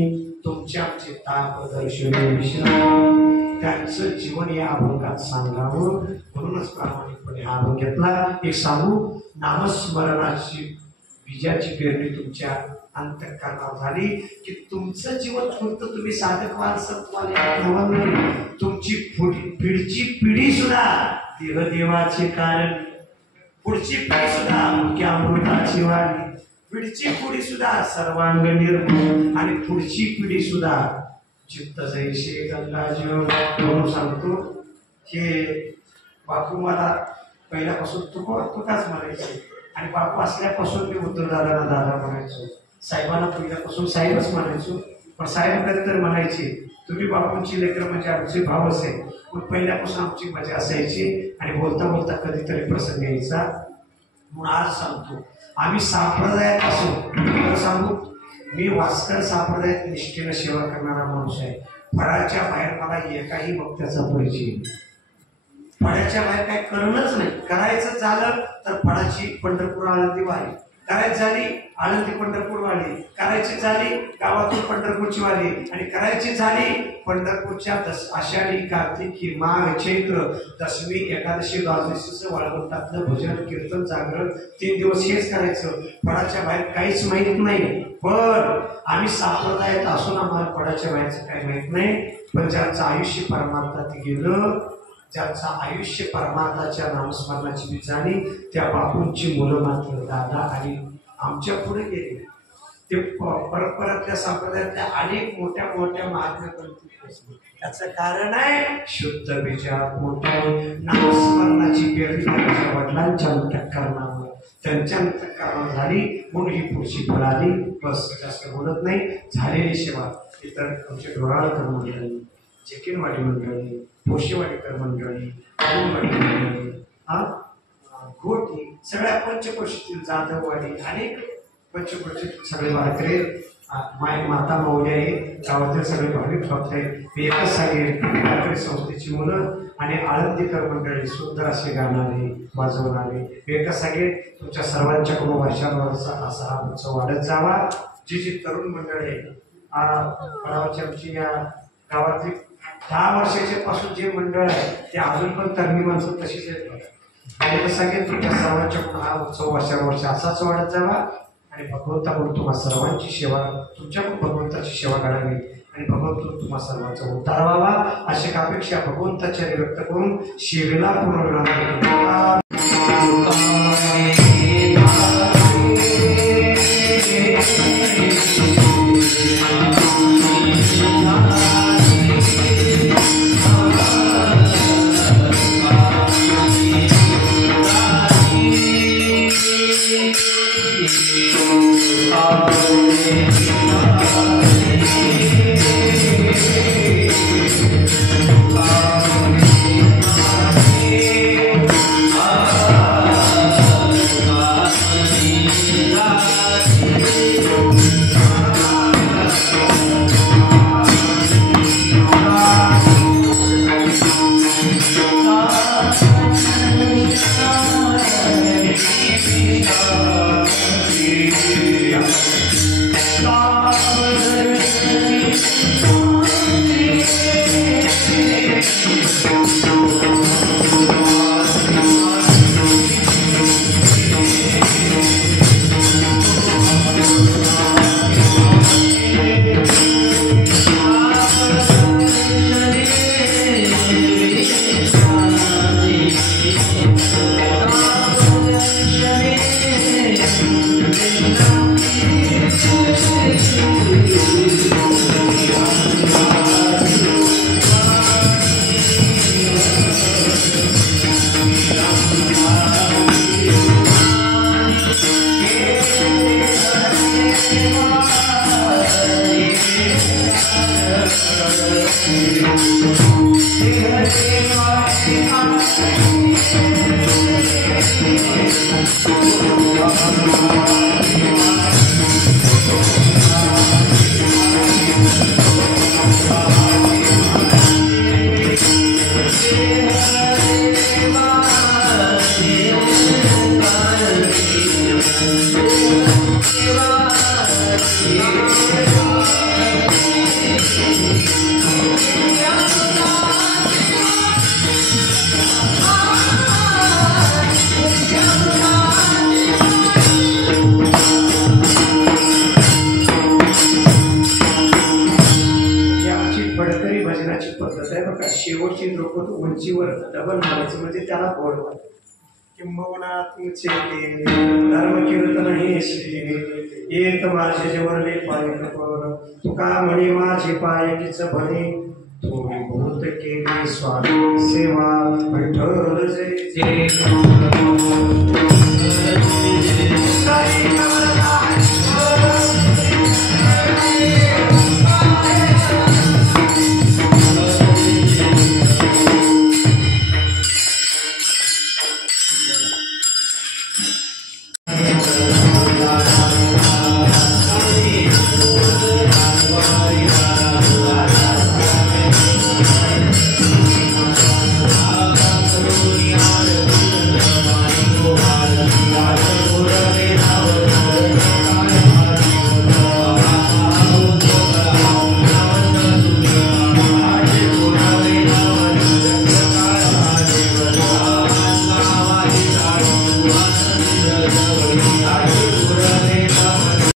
तुमच्या चित्ताप दर्शने विश्राम. त्यांचं जीवन या अभंगात सांगावं म्हणूनच प्रामाणिकपणे हा अभंग घेतला. एक सांगू, नामस्मरणाची बीजाची पेरणी तुमच्या अंतःकरणात झाली की तुमचं जीवन फक्त तुम्ही साधकवान सत्वान, तुमची पुढची पिढी सुद्धा देवदेवाचे कारण, पुढची पिढी सुद्धा मुख्य अमृताची वाणी, पुढची पिढी सुद्धा सर्वांग निर्मळ, आणि पुढची पिढी सुद्धा चित्त जैसे गंगाजळ. म्हणून सांगतो हे बापू मला पहिल्यापासून तुकाच म्हणायचे. आणि बापू असल्यापासून मी उद्धव दादाला दादा म्हणायचो, साहेबांना पहिल्यापासून साहेबच म्हणायचो. पण साहेब कधी तर म्हणायचे तुम्ही बापूंची लेकरं म्हणजे आमचे भावच आहे. पण पहिल्यापासून आमची मजा असायची आणि बोलता बोलता कधीतरी प्रसंग यायचा. म्हणून आज सांगतो आम्ही संप्रदायापासून सांगू, मी वास्कर संप्रदायात निष्ठेनं सेवा करणारा माणूस आहे. फळाच्या बाहेर मला एकाही वक्त्याचा परिचय, फळाच्या बाहेर काय करणंच नाही. करायचं झालं तर फळाची पंढरपूर आळंदी वारी, करायची झाली आळंदी पंढरपूर वारी, करायची झाली गावातून पंढरपूरची वारी, आणि करायची झाली पंढरपूरच्या आषाढी, कार्तिकी, माघ, चैत्र, दशमी, एकादशी, द्वादशीचं वाळवंटातलं भजन, कीर्तन, जागरण 3 दिवस हेच करायचं. फळाच्या बाहेर काहीच माहीत नाही. पण आम्ही संप्रदायात असून आम्हाला फळाच्या बाहेरचं काही माहीत नाही. पण ज्यांचं आयुष्य परमार्थात गेलं, ज्यांचं आयुष्य परमार्थाच्या नामस्मरणाची बी झाली, त्या बापूंची मुलं मात्र दादा आणि आमच्या पुढे गेले. ते परंपरातल्या संप्रदायातल्या अनेक मोठ्या मोठ्या महात्म्यापर्यंत पोहोचले. त्याचं कारण आहे शुद्ध बीजा मोठ्या नामस्मरणाची पेरणी त्यांच्या वडिलांच्या अंतःकरणावर, त्यांच्या अंतःकरणावर झाली. म्हणून ही पुढची फळ आली. बस जास्त बोलत नाही. झालेली सेवा इतर आमचे ढोराळकर मंडळी, जकीनवाडी मंडळी, पोशीवाडीकर मंडळी, अरुणवाडी मंडळी, हा घोटी सगळ्या पंचक्रोशीतील जाधववाडी अनेक पंचक्रोशीतील सगळे वारकरी माय माता मौली आहे गावातील सगळे भाविक भक्त आहेत. मी एकच सांगेन वारकरी संस्थेची मुलं आणि आळंदीकर मंडळी सुंदर असे गाणारे वाजवणारे. मी एकच सांगेन तुमच्या सर्वांच्याकडून वर्षानुवर्ष असा हा उत्सव वाढत जावा. जी तरुण मंडळी आहे आमची या गावातली 10 वर्षाच्या पासून जे मंडळ आहे ते अजून पण तरुणी माणसं तशीच आहेत. आणि एकच सांगेन तुमच्या सर्वांच्याकडून हा उत्सव वर्षानुवर्ष असाच वाढत जावा आणि भगवंताकडून तुम्हा सर्वांची सेवा तुमच्याकडून भगवंताची सेवा करावी आणि भगवंतून तुम्हा सर्वांचा उद्धार व्हावा अशी अपेक्षा भगवंताच्या व्यक्त करून शिवेला पूर्ण शेवटची द्रौपद उंचीवर डबल मारायचं म्हणजे त्याला गोड वाटतं. किंबहुना तुमचे धर्म कीर्तन हे श्री येत माझे जेवरले पाय कपर तुका म्हणे माझे पायकीच भणे तुम्ही बहुत केली स्वामी सेवा विठ्ठल जय जय.